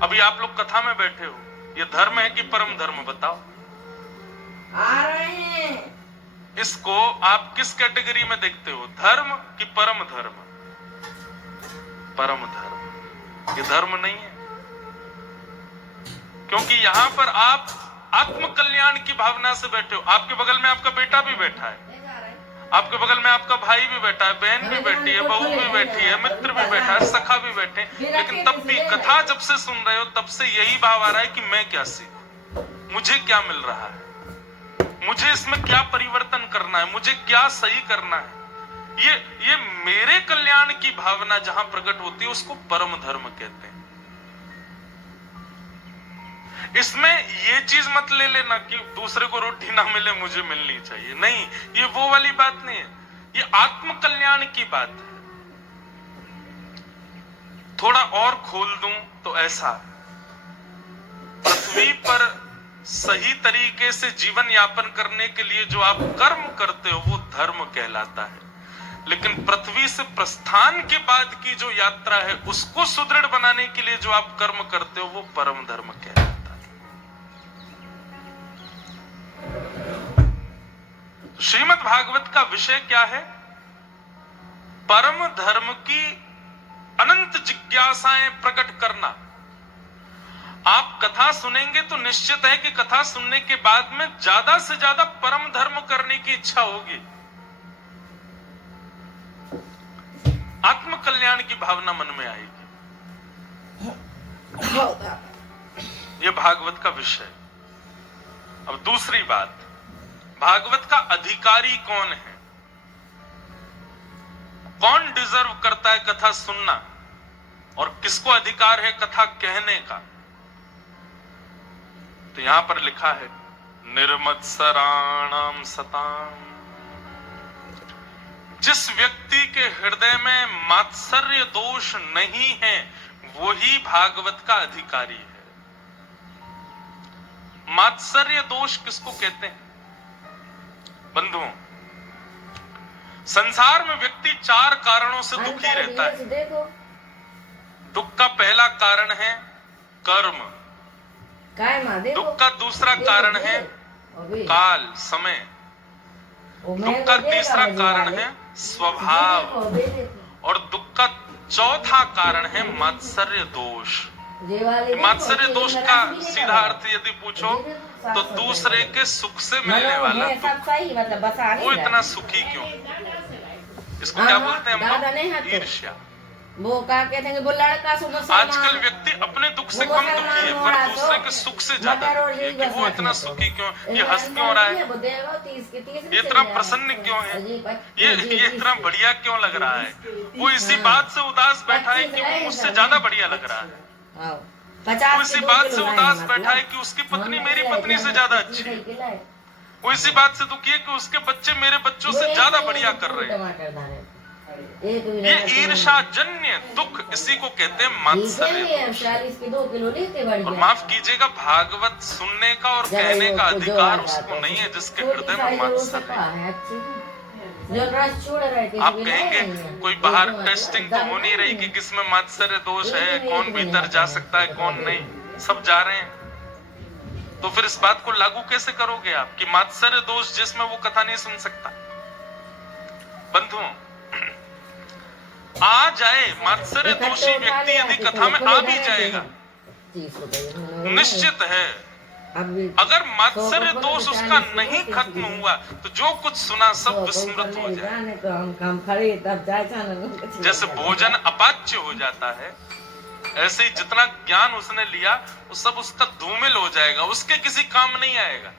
अभी आप लोग कथा में बैठे हो, ये धर्म है कि परम धर्म? बताओ। आ रहे हैं। इसको आप किस कैटेगरी में देखते हो, धर्म कि परम धर्म? परम धर्म। ये धर्म नहीं है, क्योंकि यहां पर आप आत्म कल्याण की भावना से बैठे हो। आपके बगल में आपका बेटा भी बैठा है, आपके बगल में आपका भाई भी बैठा है, बहन भी बैठी है, बहू भी बैठी है, मित्र भी बैठा है, सखा भी बैठे हैं, लेकिन तब भी कथा जब से सुन रहे हो तब से यही भाव आ रहा है कि मैं क्या सीखूं, मुझे क्या मिल रहा है, मुझे इसमें क्या परिवर्तन करना है, मुझे क्या सही करना है। ये मेरे कल्याण की भावना जहां प्रकट होती है उसको परम धर्म कहते हैं। इसमें ये चीज मत ले लेना कि दूसरे को रोटी ना मिले मुझे मिलनी चाहिए, नहीं, ये वो वाली बात नहीं है, ये आत्म कल्याण की बात है। थोड़ा और खोल दूं तो ऐसा, पृथ्वी पर सही तरीके से जीवन यापन करने के लिए जो आप कर्म करते हो वो धर्म कहलाता है, लेकिन पृथ्वी से प्रस्थान के बाद की जो यात्रा है उसको सुदृढ़ बनाने के लिए जो आप कर्म करते हो वो परम धर्म कहलाता है। श्रीमद् भागवत का विषय क्या है? परम धर्म की अनंत जिज्ञासाएं प्रकट करना। आप कथा सुनेंगे तो निश्चित है कि कथा सुनने के बाद में ज्यादा से ज्यादा परम धर्म करने की इच्छा होगी, आत्म कल्याण की भावना मन में आएगी। यह भागवत का विषय। अब दूसरी बात, भागवत का अधिकारी कौन है? कौन डिजर्व करता है कथा सुनना और किसको अधिकार है कथा कहने का? तो यहां पर लिखा है निर्मत्सराणाम सताम। जिस व्यक्ति के हृदय में मात्सर्य दोष नहीं है वही भागवत का अधिकारी है। मात्सर्य दोष किसको कहते हैं? बंधुओं, संसार में व्यक्ति चार कारणों से दुखी रहता है। दुख का पहला कारण है कर्म, दुख का दूसरा कारण है काल, समय, दुख का तीसरा कारण है स्वभाव, और दुख का चौथा कारण है मात्सर्य दोष। मात्सर्य दोष का सीधा अर्थ यदि पूछो तो दूसरे के सुख से मिलने वाला दुख, वो इतना सुखी क्यों? इसको क्या बोलते हैं हम लोग? ईर्ष्या। वो क्या कहते हैं, वो लड़का आजकल व्यक्ति अपने दुख से कम दुखी है पर दूसरे के सुख से ज्यादा दुखी है कि वो इतना सुखी क्यों, ये हंस क्यों रहा है, ये इतना प्रसन्न क्यों है, ये इतना बढ़िया क्यों लग रहा है, वो इसी बात से उदास बैठा है कि वो मुझसे ज्यादा बढ़िया लग रहा है, वो इसी बात से उदास बैठा है कि उसकी पत्नी मेरी पत्नी से ज्यादा अच्छी है, वो इसी बात से दुखी है कि उसके बच्चे मेरे बच्चों से ज्यादा बढ़िया कर रहे हैं। ये ईर्ष्या जन्य दुख, इसी को कहते हैं मात्सर्य। और माफ कीजिएगा, भागवत सुनने का और कहने का अधिकार उसको नहीं है जिसके हृदय में मात्सर्य है। आप कहेंगे कोई बाहर टेस्टिंग तो हो नहीं रही कि किसमें मात्सर्य दोष है, कौन भीतर जा सकता है कौन नहीं, सब जा रहे हैं। तो फिर इस बात को लागू कैसे करोगे आप कि मात्सर्य दोष जिसमें वो कथा नहीं सुन सकता? बंधुओं, आ जाए मात्सर्य दोषी व्यक्ति यदि कथा में आ भी जाएगा, निश्चित है अगर मात्सर्य दोष उसका नहीं खत्म हुआ तो जो कुछ सुना सब विस्मृत हो जाए। जैसे भोजन अपाच्य हो जाता है, ऐसे ही जितना ज्ञान उसने लिया वो सब उसका धूमिल हो जाएगा, उसके किसी काम नहीं आएगा।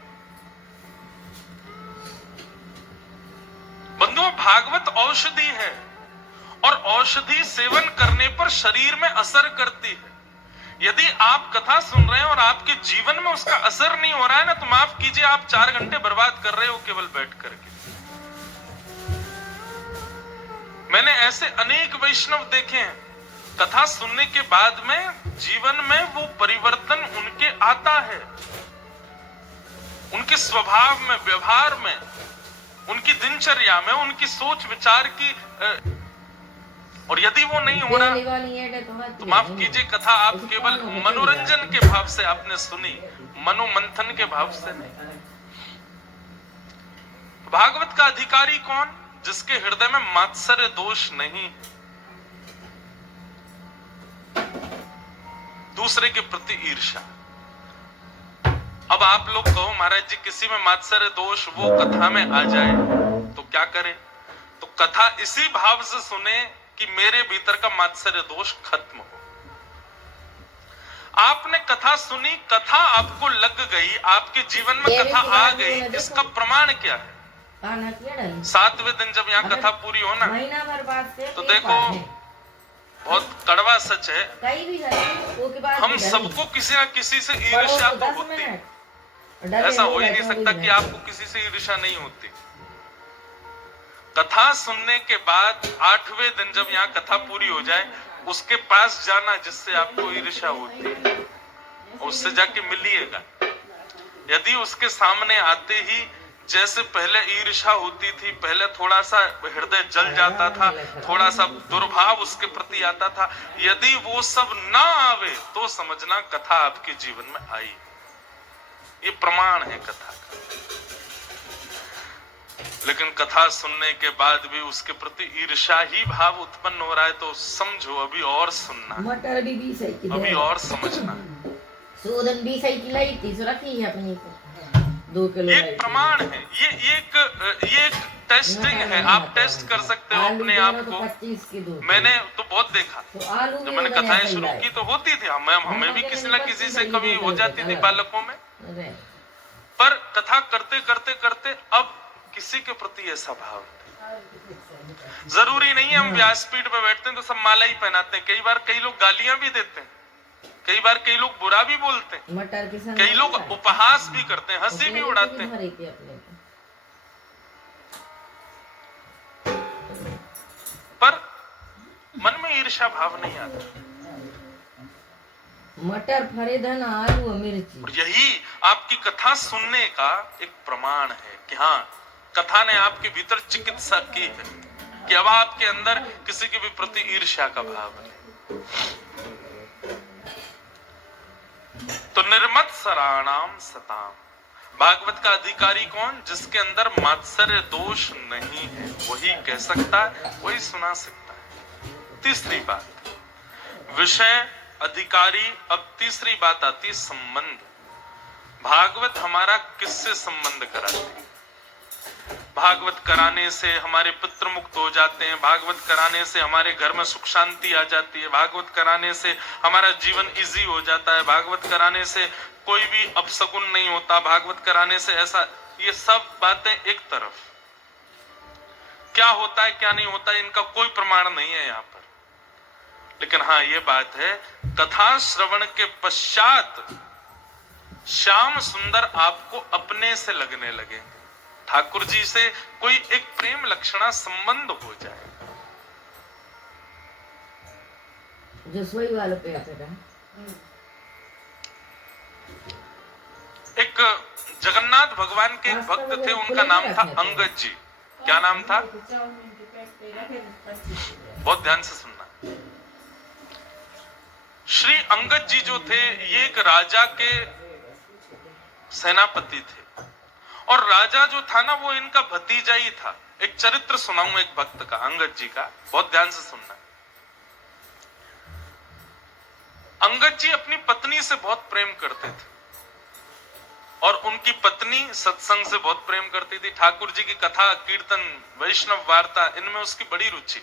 बंधुओं, भागवत औषधि है और औषधि सेवन करने पर शरीर में असर करती है। यदि आप कथा सुन रहे हैं और आपके जीवन में उसका असर नहीं हो रहा है ना, तो माफ कीजिए, आप 4 घंटे बर्बाद कर रहे हो केवल बैठ करके। मैंने ऐसे अनेक वैष्णव देखे हैं, कथा सुनने के बाद में जीवन में वो परिवर्तन उनके आता है। उनके स्वभाव में, व्यवहार में, उनकी दिनचर्या में, उनकी सोच विचार की और यदि वो नहीं हो रहा तो माफ कीजिए, कथा आप केवल मनोरंजन के भाव से आपने सुनी, मनोमंथन के भाव से नहीं। भागवत का अधिकारी कौन? जिसके हृदय में मात्सर्य दोष नहीं, दूसरे के प्रति ईर्ष्या। अब आप लोग कहो महाराज जी किसी में मात्सर्य दोष वो कथा में आ जाए तो क्या करें? तो कथा इसी भाव से सुने कि मेरे भीतर का मात्सर्य दोष खत्म हो। आपने कथा सुनी, कथा आपको लग गई, आपके जीवन में कथा आ गई, इसका प्रमाण क्या है? 7वें दिन जब यहाँ कथा पूरी हो ना तो देखो बहुत कड़वा सच है, हम सबको किसी ना किसी से ईर्ष्या तो होती है। ऐसा हो ही नहीं सकता कि आपको किसी से ईर्ष्या नहीं होती। कथा सुनने के बाद 8वें दिन जब यहाँ कथा पूरी हो जाए उसके पास जाना जिससे आपको ईर्ष्या होती है, उससे जाके मिलिएगा। यदि उसके सामने आते ही जैसे पहले ईर्ष्या होती थी, पहले थोड़ा सा हृदय जल जाता था, थोड़ा सा दुर्भाव उसके प्रति आता था, यदि वो सब ना आवे तो समझना कथा आपके जीवन में आई। ये प्रमाण है कथा का। लेकिन कथा सुनने के बाद भी उसके प्रति ईर्ष्या ही भाव उत्पन्न हो रहा है तो समझो अभी और सुनना, अभी और समझना। ये प्रमाण है, ये एक टेस्टिंग है। आप टेस्ट कर सकते हो अपने आप को। मैंने तो बहुत देखा, जब मैंने कथाएं शुरू की तो होती थी, हमें भी किसी न किसी से कभी हो जाती थी बालकों में, पर कथा करते करते करते अब किसी के प्रति ऐसा भाव नहीं। जरूरी नहीं है हम व्यासपीठ पे बैठते हैं तो सब माला ही पहनाते हैं। कई बार कई लोग गालियां भी देते हैं, कई बार कई लोग बुरा भी बोलते हैं, कई लोग उपहास भी करते हैं, हंसी भी उड़ाते हैं। पर मन में ईर्ष्या भाव नहीं आता। मटर, फरे, धन, आलू, मिर्ची, यही आपकी कथा सुनने का एक प्रमाण है कि हाँ, कथा ने आपके भीतर चिकित्सा की है कि अब आपके अंदर किसी के भी प्रति ईर्ष्या का भाव है। तो निर्मत्सराणाम सताम, भागवत का अधिकारी कौन? जिसके अंदर मात्सर्य दोष नहीं है, वही कह सकता है, वही सुना सकता है। तीसरी बात, विषय, अधिकारी। अब तीसरी बात आती संबंध। भागवत हमारा किससे संबंध कराती है? भागवत कराने से हमारे पितृ मुक्त हो जाते हैं, भागवत कराने से हमारे घर में सुख शांति आ जाती है, भागवत कराने से हमारा जीवन इजी हो जाता है, भागवत कराने से कोई भी अपशकुन नहीं होता, भागवत कराने से ऐसा। ये सब बातें एक तरफ, क्या होता है क्या नहीं होता है इनका कोई प्रमाण नहीं है यहाँ पर। लेकिन हाँ, ये बात है, कथा श्रवण के पश्चात श्याम सुंदर आपको अपने से लगने लगे, ठाकुर जी से कोई एक प्रेम लक्षणा संबंध हो जाए। जसोई वाले पे एक जगन्नाथ भगवान के एक भक्त थे, उनका नाम था अंगद जी। क्या नाम था? बहुत ध्यान से सुनना। श्री अंगद जी जो थे ये एक राजा के सेनापति थे, और राजा जो था ना वो इनका भतीजा ही था। एक चरित्र सुनाऊं एक भक्त का, अंगद जी का, बहुत ध्यान से सुनना। अंगद जी अपनी पत्नी से बहुत प्रेम करते थे और उनकी पत्नी सत्संग से बहुत प्रेम करती थी। ठाकुर जी की कथा, कीर्तन, वैष्णव वार्ता, इनमें उसकी बड़ी रुचि।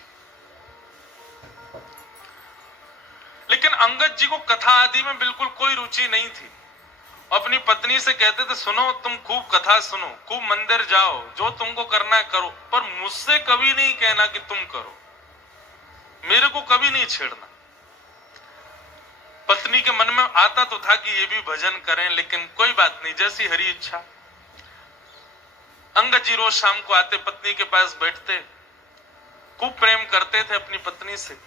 लेकिन अंगद जी को कथा आदि में बिल्कुल कोई रुचि नहीं थी। अपनी पत्नी से कहते थे, सुनो तुम खूब कथा सुनो, खूब मंदिर जाओ, जो तुमको करना है करो, पर मुझसे कभी नहीं कहना कि तुम करो, मेरे को कभी नहीं छेड़ना। पत्नी के मन में आता तो था कि ये भी भजन करें, लेकिन कोई बात नहीं, जैसी हरी इच्छा। अंगद जी रोज शाम को आते, पत्नी के पास बैठते, खूब प्रेम करते थे अपनी पत्नी से।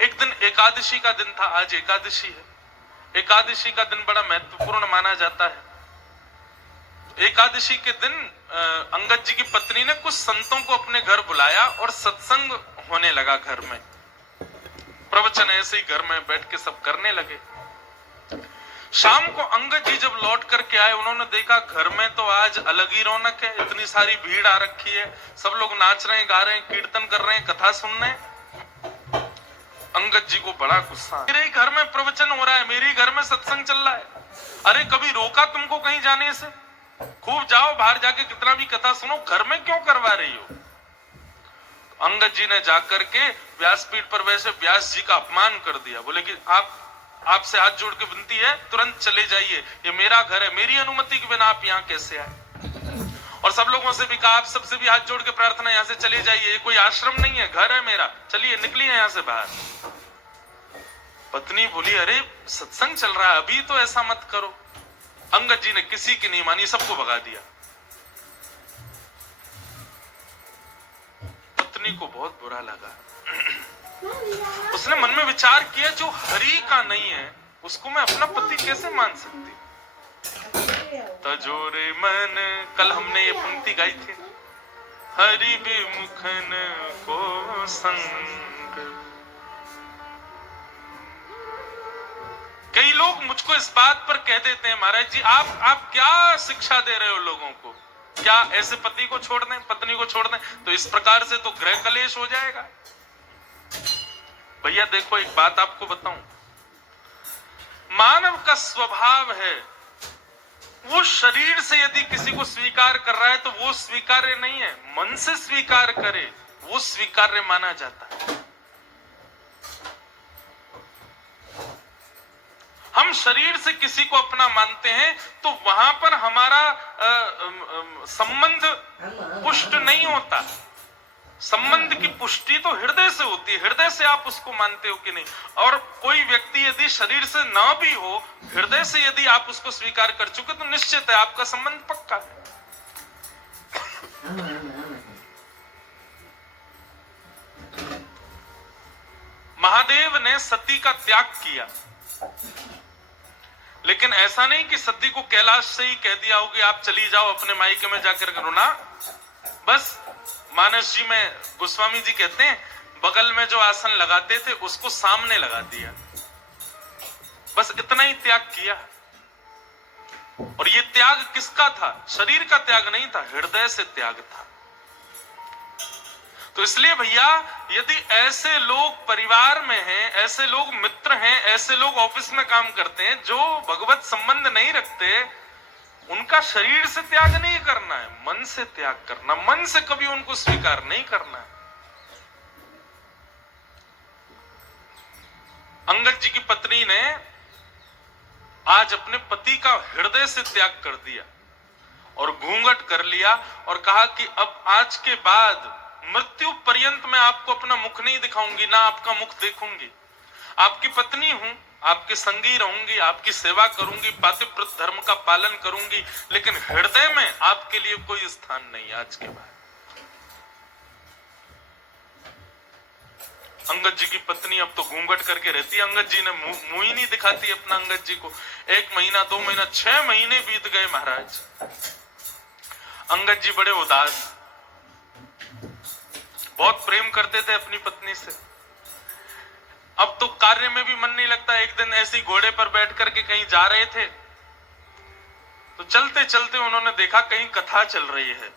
एक दिन एकादशी का दिन था, आज एकादशी है। एकादशी का दिन बड़ा महत्वपूर्ण माना जाता है। एकादशी के दिन अंगद जी की पत्नी ने कुछ संतों को अपने घर बुलाया और सत्संग होने लगा घर में। प्रवचन ऐसे ही घर में बैठ के सब करने लगे। शाम को अंगद जी जब लौट करके आए, उन्होंने देखा घर में तो आज अलग ही रौनक है, इतनी सारी भीड़ आ रखी है, सब लोग नाच रहे हैं, गा रहे हैं, कीर्तन कर रहे हैं, कथा सुन रहे हैं। अंगद जी को बड़ा गुस्सा, मेरे ही घर में प्रवचन हो रहा है, मेरे ही घर में सत्संग चल रहा है, अरे कभी रोका तुमको कहीं जाने से? खूब जाओ बाहर जाके कितना भी कथा सुनो, घर में क्यों करवा रही हो? अंगद जी ने जाकर के व्यासपीठ पर वैसे व्यास जी का अपमान कर दिया। बोले कि आपसे हाथ जोड़ के विनती है, तुरंत चले जाइए, ये मेरा घर है, मेरी अनुमति के बिना आप यहाँ कैसे आए? और सब लोगों से भी कहा, आप सबसे भी हाथ जोड़ के प्रार्थना, यहाँ से चले जाइए, ये कोई आश्रम नहीं है, घर है मेरा, चलिए निकलिए यहाँ से बाहर। पत्नी बोली, अरे सत्संग चल रहा है, अभी तो ऐसा मत करो। अंगद जी ने किसी की नहीं मानी, सबको भगा दिया। पत्नी को बहुत बुरा लगा। उसने मन में विचार किया, जो हरि का नहीं है उसको मैं अपना पति कैसे मान सकती? तजोरे मन, कल हमने ये पंक्ति गाई थी, हरि विमुखन को संग। कई लोग मुझको इस बात पर कह देते हैं, महाराज जी आप क्या शिक्षा दे रहे हो लोगों को? क्या ऐसे पति को छोड़ दें, पत्नी को छोड़ दें? तो इस प्रकार से तो गृह कलेश हो जाएगा। भैया देखो, एक बात आपको बताऊं, मानव का स्वभाव है, वो शरीर से यदि किसी को स्वीकार कर रहा है तो वो स्वीकार्य नहीं है, मन से स्वीकार करे वो स्वीकार्य माना जाता है। हम शरीर से किसी को अपना मानते हैं तो वहां पर हमारा संबंध पुष्ट नहीं होता। संबंध की पुष्टि तो हृदय से होती है, हृदय से आप उसको मानते हो कि नहीं। और कोई व्यक्ति यदि शरीर से ना भी हो, हृदय से यदि आप उसको स्वीकार कर चुके तो निश्चित है आपका संबंध पक्का है। महादेव ने सती का त्याग किया, लेकिन ऐसा नहीं कि सती को कैलाश से ही कह दिया हो कि आप चली जाओ अपने मायके में जाकर करो ना। बस मानस जी में गोस्वामी जी कहते हैं, बगल में जो आसन लगाते थे उसको सामने लगा दिया, बस इतना ही त्याग किया। और ये त्याग किसका था? शरीर का त्याग नहीं था, हृदय से त्याग था। तो इसलिए भैया, यदि ऐसे लोग परिवार में हैं, ऐसे लोग मित्र हैं, ऐसे लोग ऑफिस में काम करते हैं जो भगवत संबंध नहीं रखते, उनका शरीर से त्याग नहीं करना है, मन से त्याग करना, मन से कभी उनको स्वीकार नहीं करना है। अंगद जी की पत्नी ने आज अपने पति का हृदय से त्याग कर दिया और घूंघट कर लिया और कहा कि अब आज के बाद मृत्यु पर्यंत मैं आपको अपना मुख नहीं दिखाऊंगी, ना आपका मुख देखूंगी। आपकी पत्नी हूं, आपके संगी रहूंगी, आपकी सेवा करूंगी, पातिव्रत धर्म का पालन करूंगी, लेकिन हृदय में आपके लिए कोई स्थान नहीं आज के बाद। अंगद जी की पत्नी अब तो घूंघट करके रहती है, अंगद जी ने मुंह ही नहीं दिखाती अपना अंगद जी को। 1 महीना 2 महीना 6 महीने बीत गए महाराज। अंगद जी बड़े उदास, बहुत प्रेम करते थे अपनी पत्नी से। अब तो कार्य में भी मन नहीं लगता। एक दिन ऐसे ही घोड़े पर बैठ करके कहीं जा रहे थे तो चलते चलते उन्होंने देखा कहीं कथा चल रही है।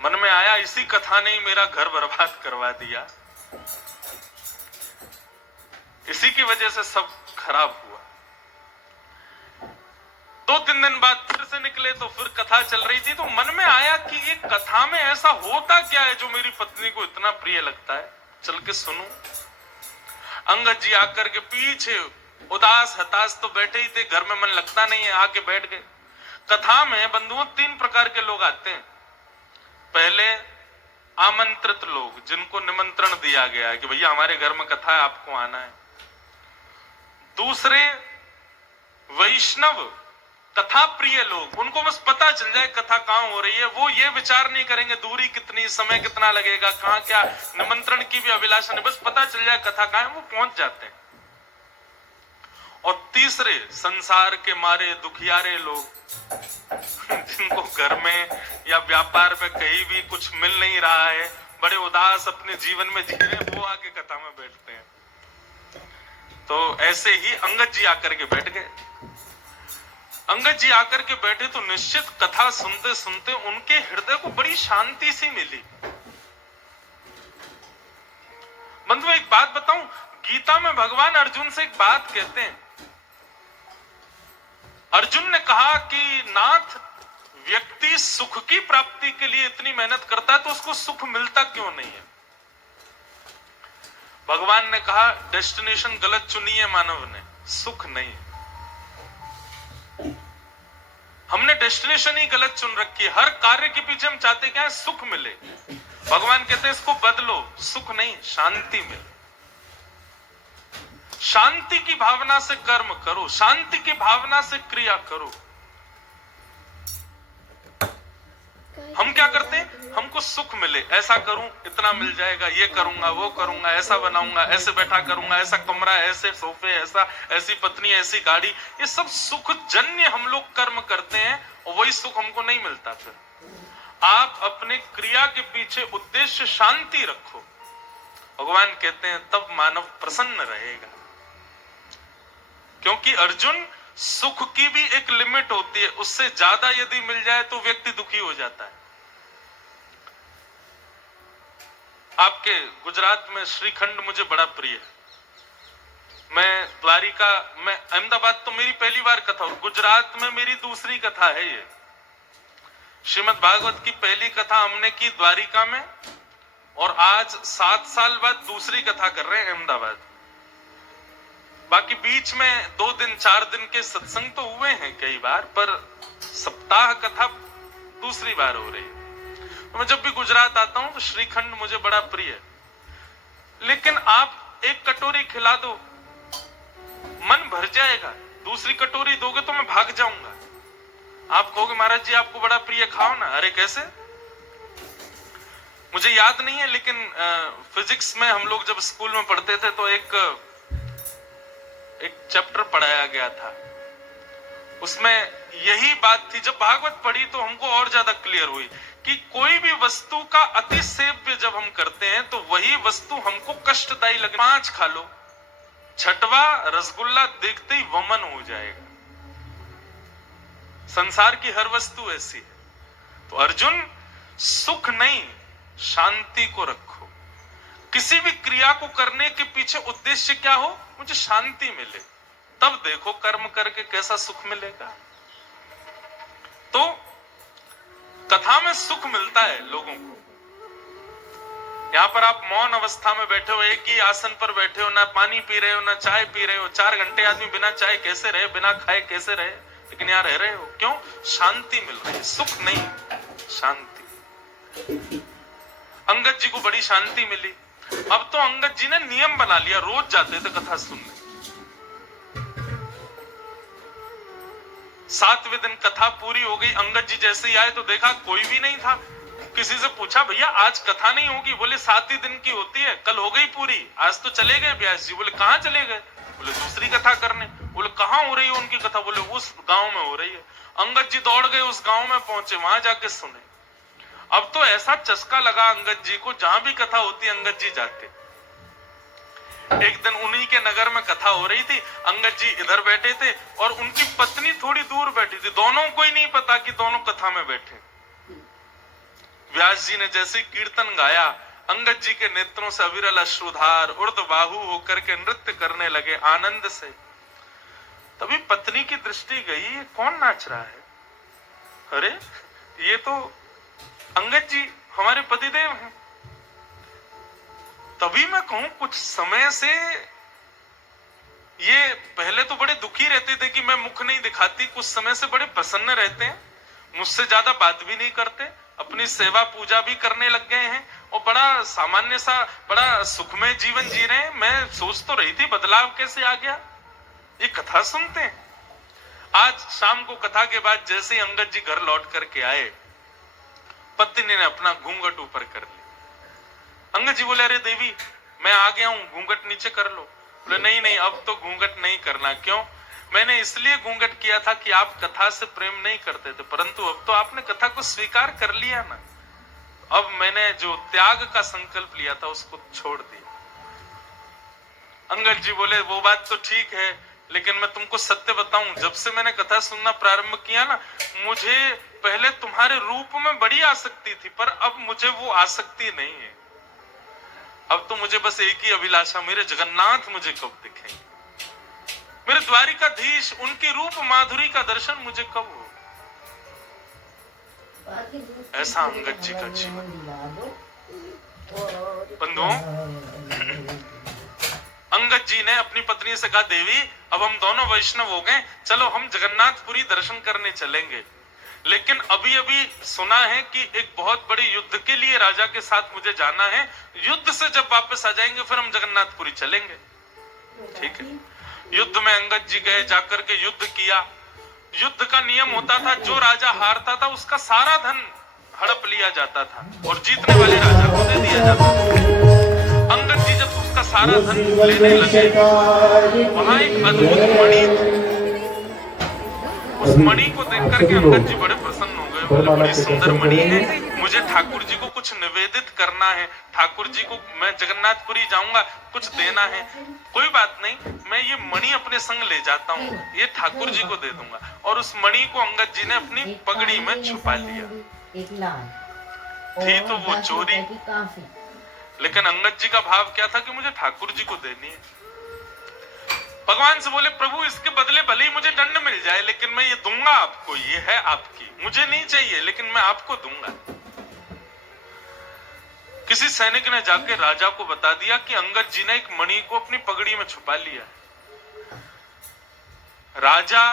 मन में आया, इसी कथा ने मेरा घर बर्बाद करवा दिया, इसी की वजह से सब खराब हुआ। 2-3 दिन बाद फिर से निकले तो फिर कथा चल रही थी, तो मन में आया कि ये कथा में ऐसा होता क्या है जो मेरी पत्नी को इतना प्रिय लगता है, चल के सुनूं। अंगद जी आकर के पीछे उदास हताश तो बैठे ही थे, घर में मन लगता नहीं है, आके बैठ गए। कथा में बंधुओं 3 प्रकार के लोग आते हैं। पहले आमंत्रित लोग, जिनको निमंत्रण दिया गया है कि भैया हमारे घर में कथा है, आपको आना है। दूसरे वैष्णव कथा प्रिय लोग, उनको बस पता चल जाए कथा कहां हो रही है, वो ये विचार नहीं करेंगे दूरी कितनी, समय कितना लगेगा, कहां क्या, निमंत्रण की भी अभिलाषा नहीं, बस पता चल जाए कथा कहां है, वो पहुंच जाते हैं। और तीसरे संसार के मारे दुखियारे लोग जिनको घर में या व्यापार में कहीं भी कुछ मिल नहीं रहा है, बड़े उदास अपने जीवन में जी रहे, वो आके कथा में बैठते हैं। तो ऐसे ही अंगद जी आकर के बैठ गए। अंगद जी आकर के बैठे तो निश्चित कथा सुनते सुनते उनके हृदय को बड़ी शांति सी मिली। बंधुओं, एक बात बताऊं, गीता में भगवान अर्जुन से एक बात कहते हैं। अर्जुन ने कहा कि नाथ, व्यक्ति सुख की प्राप्ति के लिए इतनी मेहनत करता है तो उसको सुख मिलता क्यों नहीं है? भगवान ने कहा, डेस्टिनेशन गलत चुनी है मानव ने, सुख नहीं। हमने डेस्टिनेशन ही गलत चुन रखी है। हर कार्य के पीछे हम चाहते क्या है? सुख मिले। भगवान कहते हैं इसको बदलो, सुख नहीं, शांति मिले। शांति की भावना से कर्म करो, शांति की भावना से क्रिया करो। हम क्या करते हैं? हमको सुख मिले, ऐसा करूं इतना मिल जाएगा, ये करूंगा वो करूंगा, ऐसा बनाऊंगा, ऐसे बैठा करूंगा, ऐसा कमरा, ऐसे सोफे, ऐसी पत्नी, ऐसी गाड़ी। ये सब सुख जन्य हम लोग कर्म करते हैं और वही सुख हमको नहीं मिलता। फिर आप अपने क्रिया के पीछे उद्देश्य शांति रखो। भगवान कहते हैं तब मानव प्रसन्न रहेगा। क्योंकि अर्जुन, सुख की भी एक लिमिट होती है, उससे ज्यादा यदि मिल जाए तो व्यक्ति दुखी हो जाता है। आपके गुजरात में श्रीखंड मुझे बड़ा प्रिय है। मैं द्वारिका में, अहमदाबाद तो मेरी पहली बार कथा और गुजरात में मेरी दूसरी कथा है। ये श्रीमद् भागवत की पहली कथा हमने की द्वारिका में और आज 7 साल बाद दूसरी कथा कर रहे हैं अहमदाबाद। बाकी बीच में 2 दिन 4 दिन के सत्संग तो हुए हैं कई बार, पर सप्ताह कथा दूसरी बार हो रही है। तो मैं जब भी गुजरात आता हूं तो श्रीखंड मुझे बड़ा प्रिय है। लेकिन आप एक कटोरी खिला दो, मन भर जाएगा। दूसरी कटोरी दोगे तो मैं भाग जाऊंगा। आप कहोगे महाराज जी आपको बड़ा प्रिय, खाओ ना। अरे कैसे? मुझे याद नहीं है, लेकिन फिजिक्स में हम लोग जब स्कूल में पढ़ते थे तो एक चैप्टर पढ़ाया गया था, उसमें यही बात थी। जब भागवत पढ़ी तो हमको और ज्यादा क्लियर हुई कि कोई भी वस्तु का अति सेव्य जब हम करते हैं तो वही वस्तु हमको कष्टदायी लगे। 5 खा लो, 6वां रसगुल्ला देखते ही वमन हो जाएगा। संसार की हर वस्तु ऐसी है। तो अर्जुन, सुख नहीं, शांति को रखो। किसी भी क्रिया को करने के पीछे उद्देश्य क्या हो? मुझे शांति मिले। तब देखो कर्म करके कैसा सुख मिलेगा। तो कथा में सुख मिलता है लोगों को। यहां पर आप मौन अवस्था में बैठे हो, एक ही आसन पर बैठे हो, ना पानी पी रहे हो ना चाय पी रहे हो। 4 घंटे आदमी बिना चाय कैसे रहे, बिना खाए कैसे रहे? लेकिन यहां रह रहे हो। क्यों? शांति मिल रही है। सुख नहीं, शांति। अंगद जी को बड़ी शांति मिली। अब तो अंगद जी ने नियम बना लिया, रोज जाते थे कथा सुनने। 7वें दिन कथा पूरी हो गई। अंगद जी जैसे ही आए तो देखा कोई भी नहीं था। किसी से पूछा, भैया आज कथा नहीं होगी? बोले 7 ही दिन की होती है, कल हो गई पूरी, आज तो चले गए व्यास जी। बोले कहां चले गए? बोले दूसरी कथा करने। बोले कहां हो रही है उनकी कथा? बोले उस गांव में हो रही है। अंगद जी दौड़ गए, उस गांव में पहुंचे, वहां जाके सुने। अब तो ऐसा चस्का लगा अंगद जी को, जहां भी कथा होती अंगद जी जाते। एक दिन उन्हीं के नगर में कथा हो रही थी, अंगद जी इधर बैठे थे और उनकी पत्नी थोड़ी दूर बैठी थी। दोनों को ही नहीं पता कि दोनों कथा में बैठे। व्यास जी ने जैसे कीर्तन गाया, अंगद जी के नेत्रों से अविरल अश्रुधार ऊर्ध्वबाहु होकर के नृत्य करने लगे आनंद से। तभी पत्नी की दृष्टि गई, ये कौन नाच रहा है? अरे ये तो अंगद जी हमारे पतिदेव हैं। तभी मैं कहूं, कुछ समय से ये पहले तो बड़े दुखी रहते थे कि मैं मुख नहीं दिखाती, कुछ समय से बड़े प्रसन्न रहते हैं, मुझसे ज्यादा बात भी नहीं करते, अपनी सेवा पूजा भी करने लग गए हैं और बड़ा सामान्य सा, बड़ा सुखमय जीवन जी रहे हैं। मैं सोच तो रही थी बदलाव कैसे आ गया, ये कथा सुनते हैं। आज शाम को कथा के बाद जैसे ही अंगद जी घर लौट करके आए, पत्नी ने अपना घूंघट ऊपर कर लिया। अंगद जी बोले, अरे देवी मैं आ गया हूं, घूंघट नीचे कर लो। बोले नहीं नहीं, अब तो घूंघट नहीं करना। क्यों? मैंने इसलिए घूंघट किया था कि आप कथा से प्रेम नहीं करते थे, परंतु अब तो आपने कथा को स्वीकार कर लिया ना, अब मैंने जो त्याग का संकल्प लिया था उसको छोड़ दिया। अंगद जी बोले वो बात तो ठीक है, लेकिन मैं तुमको सत्य बताऊं, जब से मैंने कथा सुनना प्रारंभ किया ना, मुझे पहले तुम्हारे रूप में बड़ी आसक्ति थी, पर अब मुझे वो आसक्ति नहीं है। अब तो मुझे बस एक ही अभिलाषा, मेरे जगन्नाथ मुझे कब दिखेंगे, मेरे द्वारिकाधीश, उनके रूप माधुरी का दर्शन मुझे कब हो। ऐसा अंगद जी का जीवन। बंधुओं, अंगद जी ने अपनी पत्नी से कहा, देवी अब हम दोनों वैष्णव हो गए, चलो हम जगन्नाथपुरी दर्शन करने चलेंगे। लेकिन अभी अभी सुना है कि एक बहुत बड़े युद्ध के लिए राजा के साथ मुझे जाना है, युद्ध से जब वापस आ जाएंगे फिर हम जगन्नाथपुरी चलेंगे। ठीक है, युद्ध में अंगद जी गए, जाकर के युद्ध किया। युद्ध का नियम होता था, जो राजा हारता था उसका सारा धन हड़प लिया जाता था और जीतने वाले राजा को दे दिया जाता था। अंगद जी जब उसका सारा धन लेने लगे, वहां एक अद्भुत मणि, उस मणि को देख करके अंगद जी बड़े प्रसन्न हो गए, बोले बड़ी सुंदर मणि है, मुझे ठाकुर जी को कुछ निवेदित करना है, ठाकुर जी को मैं जगन्नाथपुरी जाऊंगा, कुछ देना है। कोई बात नहीं, मैं ये मणि अपने संग ले जाता हूँ, ये ठाकुर जी को दे दूंगा। और उस मणि को अंगद जी ने अपनी पगड़ी में छुपा लिया। थी तो वो चोरी, लेकिन अंगद जी का भाव क्या था कि मुझे ठाकुर जी को देनी है। भगवान से बोले, प्रभु इसके बदले भले ही मुझे दंड मिल जाए, लेकिन मैं ये दूंगा आपको, ये है आपकी, मुझे नहीं चाहिए लेकिन मैं आपको दूंगा। किसी सैनिक ने जाके राजा को बता दिया कि अंगद जी ने एक मणि को अपनी पगड़ी में छुपा लिया। राजा,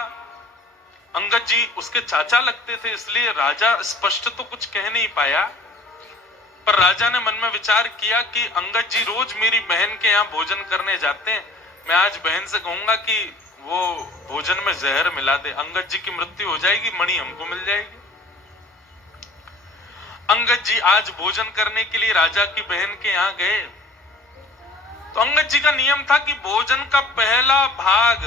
अंगद जी उसके चाचा लगते थे, इसलिए राजा स्पष्ट तो कुछ कह नहीं पाया, पर राजा ने मन में विचार किया कि अंगद जी रोज मेरी बहन के यहाँ भोजन करने जाते हैं, मैं आज बहन से कहूंगा कि वो भोजन में जहर मिला दे, अंगद जी की मृत्यु हो जाएगी, मणि हमको मिल जाएगी। अंगद जी आज भोजन करने के लिए राजा की बहन के यहाँ गए, तो अंगद जी का नियम था कि भोजन का पहला भाग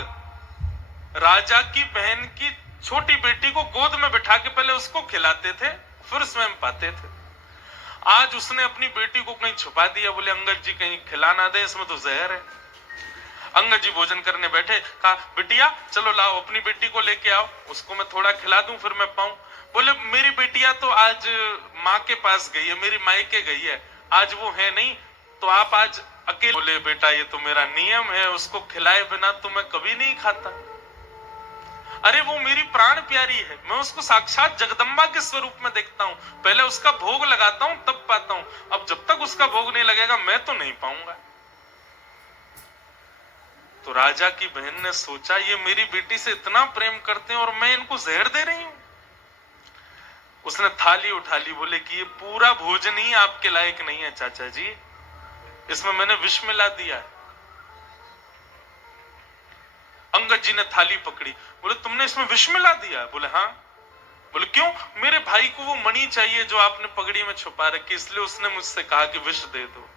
राजा की बहन की छोटी बेटी को गोद में बिठा के पहले उसको खिलाते थे, फिर स्वयं पाते थे। आज उसने अपनी बेटी को कहीं छुपा दिया, बोले अंगद जी कहीं खिला ना दे, इसमें तो जहर है। अंगद जी भोजन करने बैठे, कहा बिटिया चलो लाओ अपनी बेटी को लेके आओ, उसको मैं थोड़ा खिला दूं फिर मैं पाऊं। बोले मेरी बेटिया तो आज माँ के पास गई है, मेरी मायके गई है, आज वो है नहीं, तो आप आज अकेले। बोले बेटा ये तो मेरा नियम है, उसको खिलाए बिना तो मैं कभी नहीं खाता। अरे वो मेरी प्राण प्यारी है, मैं उसको साक्षात जगदम्बा के स्वरूप में देखता हूँ, पहले उसका भोग लगाता हूँ तब पाता हूँ, अब जब तक उसका भोग नहीं लगेगा मैं तो नहीं पाऊंगा। तो राजा की बहन ने सोचा ये मेरी बेटी से इतना प्रेम करते हैं और मैं इनको जहर दे रही हूं। उसने थाली उठा ली, बोले कि ये पूरा भोजन ही आपके लायक नहीं है चाचा जी, इसमें मैंने विष मिला दिया है। अंगद जी ने थाली पकड़ी, बोले तुमने इसमें विष मिला दिया? बोले हाँ। बोले क्यों? मेरे भाई को वो मणि चाहिए जो आपने पगड़ी में छुपा रखी, इसलिए उसने मुझसे कहा कि विष दे दो,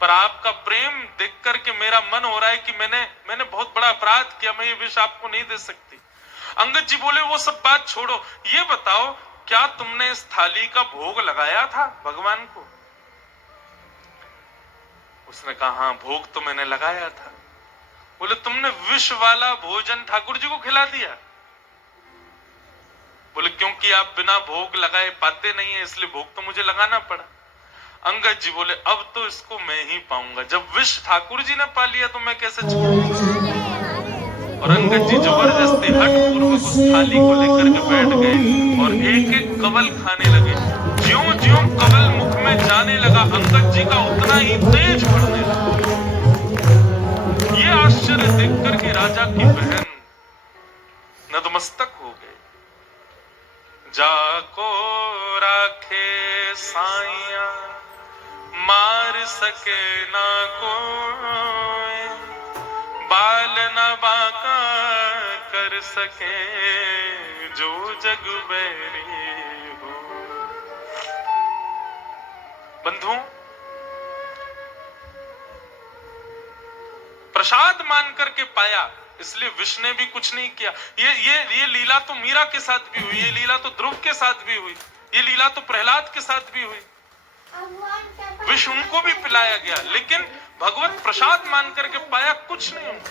पर आपका प्रेम देख करके मेरा मन हो रहा है कि मैंने बहुत बड़ा अपराध किया, मैं ये विष आपको नहीं दे सकती। अंगद जी बोले वो सब बात छोड़ो, ये बताओ क्या तुमने इस थाली का भोग लगाया था भगवान को? उसने कहा हाँ भोग तो मैंने लगाया था। बोले तुमने विष वाला भोजन ठाकुर जी को खिला दिया? बोले क्योंकि आप बिना भोग लगाए पाते नहीं है, इसलिए भोग तो मुझे लगाना पड़ा। अंगद जी बोले अब तो इसको मैं ही पाऊंगा, जब विष ठाकुर जी ने पा लिया तो मैं कैसे छोड़ूंगा। और अंगद जी जबरदस्ती हठपूर्वक उस थाली को लेकर के बैठ गए और एक एक कवल खाने लगे। ज्यों ज्यों कवल मुख में जाने लगा, अंगद जी का उतना ही तेज बढ़ने लगा। ये आश्चर्य देख करके राजा की बहन नतमस्तक हो गए। जाको राखे साइया मार सके ना कोई, बाल न बाका कर सके जो जग बैरी हो। बंधुओं, प्रसाद मान करके पाया इसलिए विष ने भी कुछ नहीं किया। ये लीला तो मीरा के साथ भी हुई, ये लीला तो ध्रुव के साथ भी हुई, ये लीला तो प्रहलाद के साथ भी हुई। विष उनको भी पिलाया गया, लेकिन भगवत प्रसाद मान करके पाया कुछ नहीं उनको।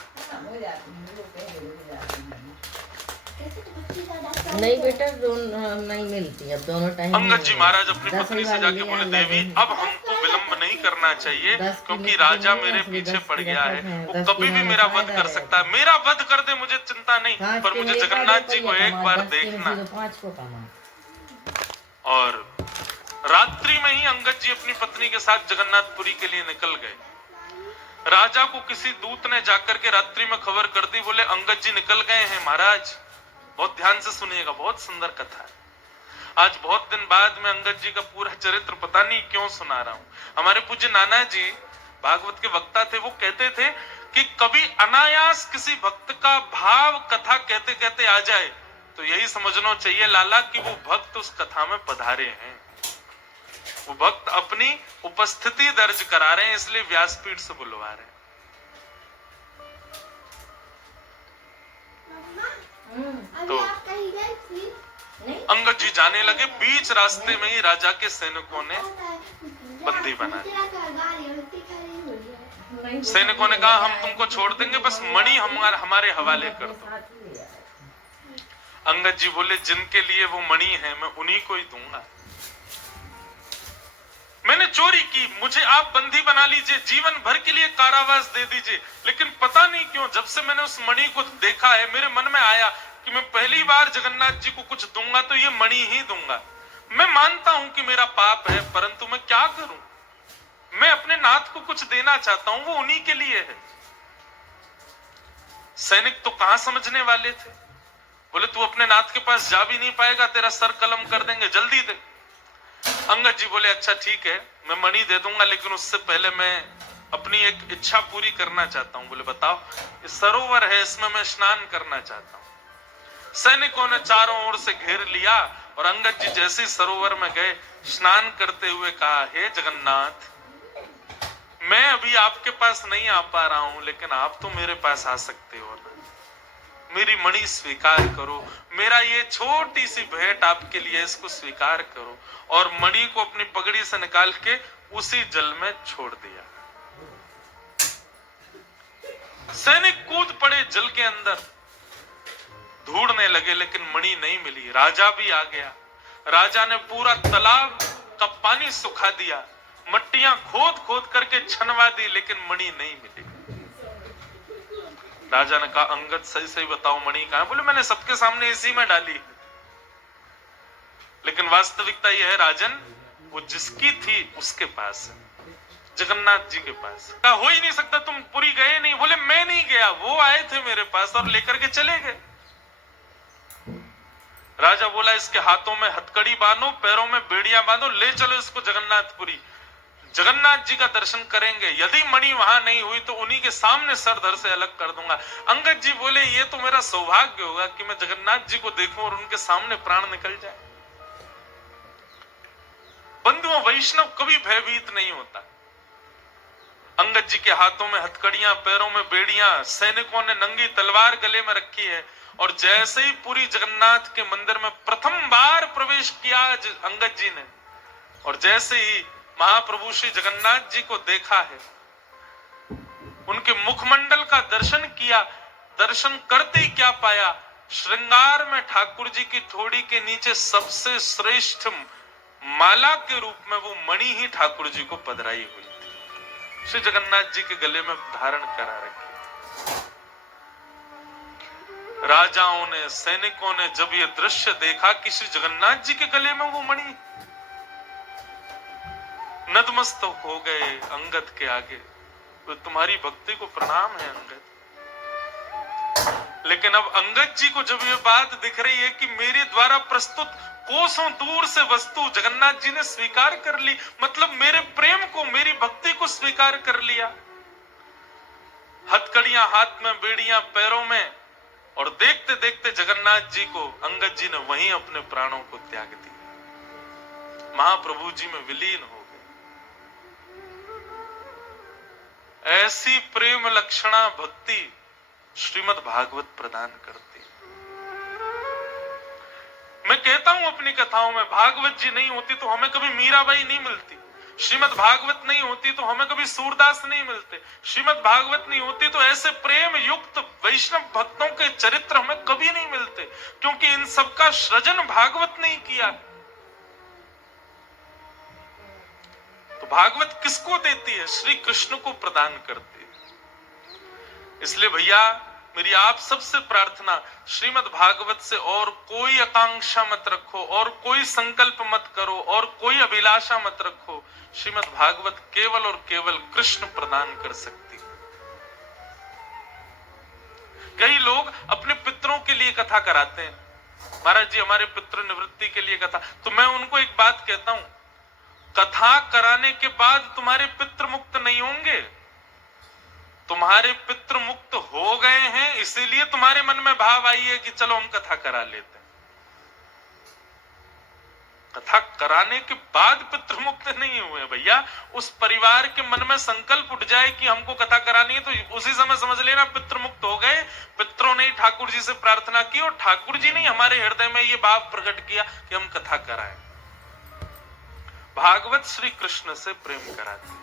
नहीं बेटा, नहीं मिलती अब दोनों टाइम। अंगद जी महाराज अपनी पत्नी से जाके बोले, देवी अब हमको विलंब नहीं करना चाहिए, क्योंकि राजा मेरे पीछे पड़ गया है, वो कभी भी मेरा वध कर सकता है। मेरा वध कर दे, मुझे चिंता नहीं, पर मुझे जगन्नाथ जी को एक बार देखना। 5 को कमा। और रात्रि में ही अंगद जी अपनी पत्नी के साथ जगन्नाथपुरी के लिए निकल गए। राजा को किसी दूत ने जाकर के रात्रि में खबर कर दी, बोले अंगद जी निकल गए हैं। महाराज बहुत ध्यान से सुनिएगा, बहुत सुंदर कथा है। आज बहुत दिन बाद में अंगद जी का पूरा चरित्र पता नहीं क्यों सुना रहा हूं। हमारे पूज्य नाना जी भागवत के वक्ता थे, वो कहते थे कि कभी अनायास किसी भक्त का भाव कथा कहते कहते आ जाए तो यही समझना चाहिए लाला कि वो भक्त उस कथा में पधारे हैं, वो भक्त अपनी उपस्थिति दर्ज करा रहे हैं, इसलिए व्यासपीठ से बुलवा रहे हैं। तो अंगद जी जाने लगे, बीच रास्ते में ही राजा के सैनिकों ने बंदी बना दिया। सैनिकों ने कहा हम तुमको छोड़ देंगे, बस मणि हमारे हवाले कर दो। अंगद जी बोले जिनके लिए वो मणि है मैं उन्हीं को ही दूंगा। मैंने चोरी की, मुझे आप बंदी बना लीजिए, जीवन भर के लिए कारावास दे दीजिए, लेकिन पता नहीं क्यों जब से मैंने उस मणि को देखा है मेरे मन में आया कि मैं पहली बार जगन्नाथ जी को कुछ दूंगा तो ये मणि ही दूंगा। मैं मानता हूं कि मेरा पाप है, परंतु मैं क्या करूं, मैं अपने नाथ को कुछ देना चाहता हूं, वो उन्हीं के लिए है। सैनिक तो कहां समझने वाले थे, बोले तू अपने नाथ के पास जा भी नहीं पाएगा, तेरा सर कलम कर देंगे, जल्दी दे। अंगद जी बोले अच्छा ठीक है, मैं मणि दे दूंगा, लेकिन उससे पहले मैं अपनी एक इच्छा पूरी करना चाहता हूं। बोले बताओ। ये सरोवर है, इसमें मैं स्नान करना चाहता हूं। सैनिकों ने चारों ओर से घेर लिया और अंगद जी जैसे सरोवर में गए, स्नान करते हुए कहा, हे जगन्नाथ, मैं अभी आपके पास नहीं आ पा रहा हूं, लेकिन आप तो मेरे पास आ सकते हो ना, मेरी मणि स्वीकार करो, मेरा ये छोटी सी भेंट आपके लिए, इसको स्वीकार करो। और मणि को अपनी पगड़ी से निकाल के उसी जल में छोड़ दिया। सैनिक कूद पड़े जल के अंदर, ढूंढने लगे, लेकिन मणि नहीं मिली। राजा भी आ गया, राजा ने पूरा तालाब का पानी सुखा दिया, मट्टियां खोद खोद करके छनवा दी, लेकिन मणि नहीं मिली। राजा ने कहा अंगद सही सही बताओ मणि कहां है? बोले मैंने सबके सामने इसी में डाली, लेकिन वास्तविकता यह है राजन, वो जिसकी थी उसके पास है, जगन्नाथ जी के पास। कहा हो ही नहीं सकता, तुम पुरी गए नहीं। बोले मैं नहीं गया, वो आए थे मेरे पास और लेकर के चले गए। राजा बोला इसके हाथों में हथकड़ी बांधो, पैरों में बेड़ियां बांधो, ले चलो इसको जगन्नाथपुरी, जगन्नाथ जी का दर्शन करेंगे। यदि मणि वहां नहीं हुई तो उन्हीं के सामने सर धड़ से अलग कर दूंगा। अंगद जी बोले ये तो मेरा सौभाग्य होगा कि मैं जगन्नाथ जी को देखूं और उनके सामने प्राण निकल जाए। बंधुओं, वैष्णव कभी भयभीत नहीं होता। अंगद जी के हाथों में हथकड़ियां, पैरों में बेड़ियां, सैनिकों ने नंगी तलवार गले में रखी है, और जैसे ही पूरी जगन्नाथ के मंदिर में प्रथम बार प्रवेश किया अंगद जी ने, और जैसे ही महाप्रभु श्री जगन्नाथ जी को देखा है, उनके मुखमंडल का दर्शन किया, दर्शन करते ही क्या पाया, श्रृंगार में ठाकुर जी की थोड़ी के नीचे सबसे श्रेष्ठ माला के रूप में वो मणि ही ठाकुर जी को पधराई हुई थी, श्री जगन्नाथ जी के गले में धारण करा रखी। राजाओं ने, सैनिकों ने जब ये दृश्य देखा कि श्री जगन्नाथ जी के गले में वो मणि, नतमस्तक हो गए अंगद के आगे। तो तुम्हारी भक्ति को प्रणाम है अंगद। लेकिन अब अंगद जी को जब ये बात दिख रही है कि मेरे द्वारा प्रस्तुत कोसों दूर से वस्तु जगन्नाथ जी ने स्वीकार कर ली, मतलब मेरे प्रेम को, मेरी भक्ति को स्वीकार कर लिया, हथकड़ियां हाथ में, बेड़ियां पैरों में, और देखते देखते जगन्नाथ जी को अंगद जी ने वहीं अपने प्राणों को त्याग दिया, महाप्रभु जी में विलीन हो गए। ऐसी प्रेम लक्षणा भक्ति श्रीमद् भागवत प्रदान करती है। मैं कहता हूं अपनी कथाओं में, भागवत जी नहीं होती तो हमें कभी मीराबाई नहीं मिलती, श्रीमद् भागवत नहीं होती तो हमें कभी सूरदास नहीं मिलते, श्रीमद् भागवत नहीं होती तो ऐसे प्रेम युक्त वैष्णव भक्तों के चरित्र हमें कभी नहीं मिलते, क्योंकि इन सबका सृजन भागवत नहीं किया। तो भागवत किसको देती है? श्री कृष्ण को प्रदान करती है। इसलिए भैया मेरी आप सबसे प्रार्थना, श्रीमद् भागवत से और कोई आकांक्षा मत रखो, और कोई संकल्प मत करो, और कोई अभिलाषा मत रखो। श्रीमद् भागवत केवल और केवल कृष्ण प्रदान कर सकती है। कई लोग अपने पितरों के लिए कथा कराते हैं, महाराज जी हमारे पितृ निवृत्ति के लिए कथा। तो मैं उनको एक बात कहता हूं, कथा कराने के बाद तुम्हारे पितृ मुक्त नहीं होंगे, तुम्हारे पितृ मुक्त हो गए हैं, इसीलिए तुम्हारे मन में भाव आई है कि चलो हम कथा करा लेते हैं। कथा कराने के बाद पितृ मुक्त नहीं हुए भैया। उस परिवार के मन में संकल्प उठ जाए कि हमको कथा करानी है, तो उसी समय समझ लेना पितृ मुक्त हो गए। पितरों ने ठाकुर जी से प्रार्थना की और ठाकुर जी ने हमारे हृदय में ये भाव प्रकट किया कि हम कथा कराएं। भागवत श्री कृष्ण से प्रेम कराती है।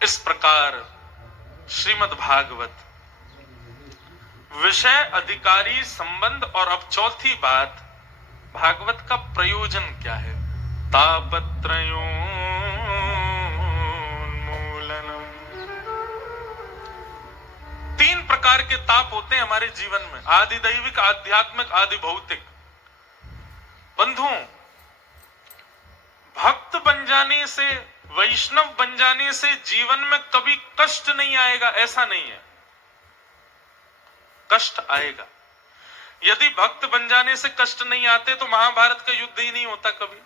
इस प्रकार श्रीमद् भागवत विषय, अधिकारी, संबंध, और अब चौथी बात, भागवत का प्रयोजन क्या है? तापत्रयोन्मूलनम। तीन प्रकार के ताप होते हैं हमारे जीवन में, आदि दैविक, आध्यात्मिक, आदि भौतिक। बंधुओं, भक्त बन जाने से, वैष्णव बन जाने से जीवन में कभी कष्ट नहीं आएगा, ऐसा नहीं है। कष्ट आएगा। यदि भक्त बन जाने से कष्ट नहीं आते तो महाभारत का युद्ध ही नहीं होता कभी।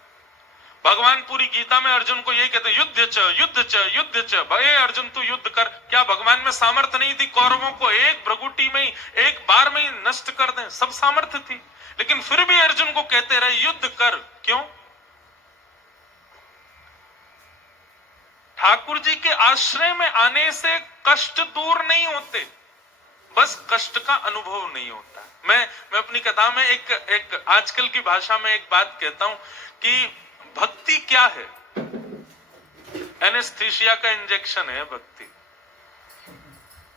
भगवान पूरी गीता में अर्जुन को यही कहते हैं, युद्ध च युद्ध च युद्ध च, भाई अर्जुन तू युद्ध कर। क्या भगवान में सामर्थ्य नहीं थी कौरवों को एक भ्रगुटी में ही, एक बार में ही नष्ट कर दें? सब सामर्थ्य थी, लेकिन फिर भी अर्जुन को कहते रहे युद्ध कर। क्यों? ठाकुर जी के आश्रय में आने से कष्ट दूर नहीं होते, बस कष्ट का अनुभव नहीं होता। मैं अपनी कथा में एक आजकल की भाषा में एक बात कहता हूं कि भक्ति क्या है? एनेस्थीसिया का इंजेक्शन है भक्ति।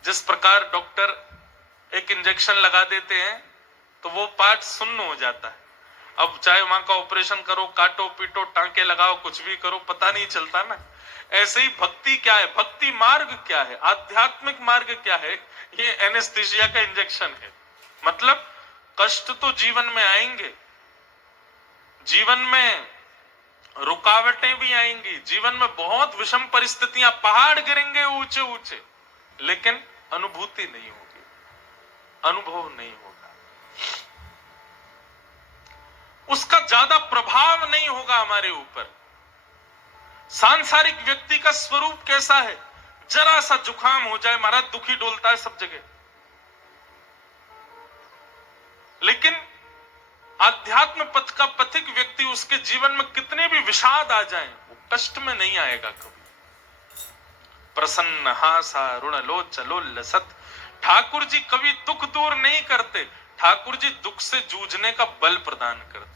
जिस प्रकार डॉक्टर एक इंजेक्शन लगा देते हैं तो वो पार्ट सुन्न हो जाता है। अब चाहे वहां का ऑपरेशन करो, काटो पीटो, टांके लगाओ, कुछ भी करो, पता नहीं चलता ना। ऐसे ही भक्ति क्या है, भक्ति मार्ग क्या है, आध्यात्मिक मार्ग क्या है? ये एनेस्थीसिया का इंजेक्शन है। मतलब कष्ट तो जीवन में आएंगे, जीवन में रुकावटें भी आएंगी, जीवन में बहुत विषम परिस्थितियां, पहाड़ गिरेंगे ऊंचे ऊंचे, लेकिन अनुभूति नहीं होगी, अनुभव नहीं होगा, उसका ज्यादा प्रभाव नहीं होगा हमारे ऊपर। सांसारिक व्यक्ति का स्वरूप कैसा है? जरा सा जुकाम हो जाए महाराज दुखी डोलता है सब जगह, लेकिन आध्यात्म पथ का पथिक व्यक्ति, उसके जीवन में कितने भी विषाद आ जाएं, वो कष्ट में नहीं आएगा कभी। प्रसन्न हासा ऋण लोचलोल्लसत्। ठाकुर जी कभी दुख दूर नहीं करते, ठाकुर जी दुख से जूझने का बल प्रदान करते।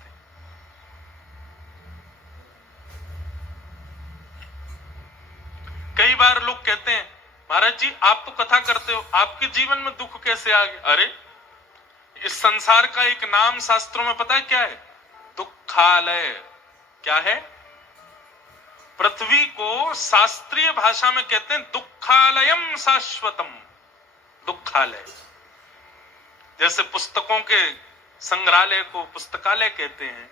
कई बार लोग कहते हैं महाराज जी आप तो कथा करते हो, आपके जीवन में दुख कैसे आ गया? अरे इस संसार का एक नाम शास्त्रों में पता है क्या है? दुखालय। क्या है? पृथ्वी को शास्त्रीय भाषा में कहते हैं दुखालयम शाश्वतम। दुखालय, जैसे पुस्तकों के संग्रहालय को पुस्तकालय कहते हैं,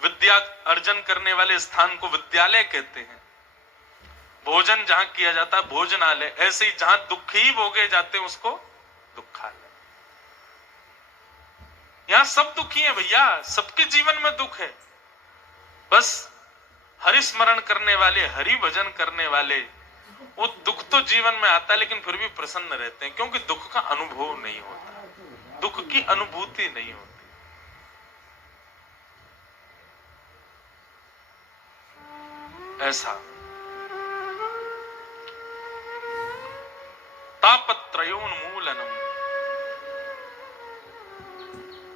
विद्या अर्जन करने वाले स्थान को विद्यालय कहते हैं, भोजन जहां किया जाता है भोजनालय, ऐसे ही जहां दुख ही भोगे जाते हैं उसको दुखालय। यहां सब दुखी हैं भैया, सबके जीवन में दुख है। बस हरि स्मरण करने वाले, हरि भजन करने वाले, वो दुख तो जीवन में आता है लेकिन फिर भी प्रसन्न रहते हैं, क्योंकि दुख का अनुभव नहीं होता, दुख की अनुभूति नहीं होती। ऐसा त्रयोन्मूलनम।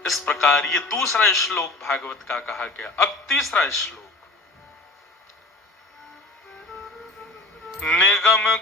इस प्रकार ये दूसरा श्लोक भागवत का कहा गया। अब तीसरा श्लोक, निगम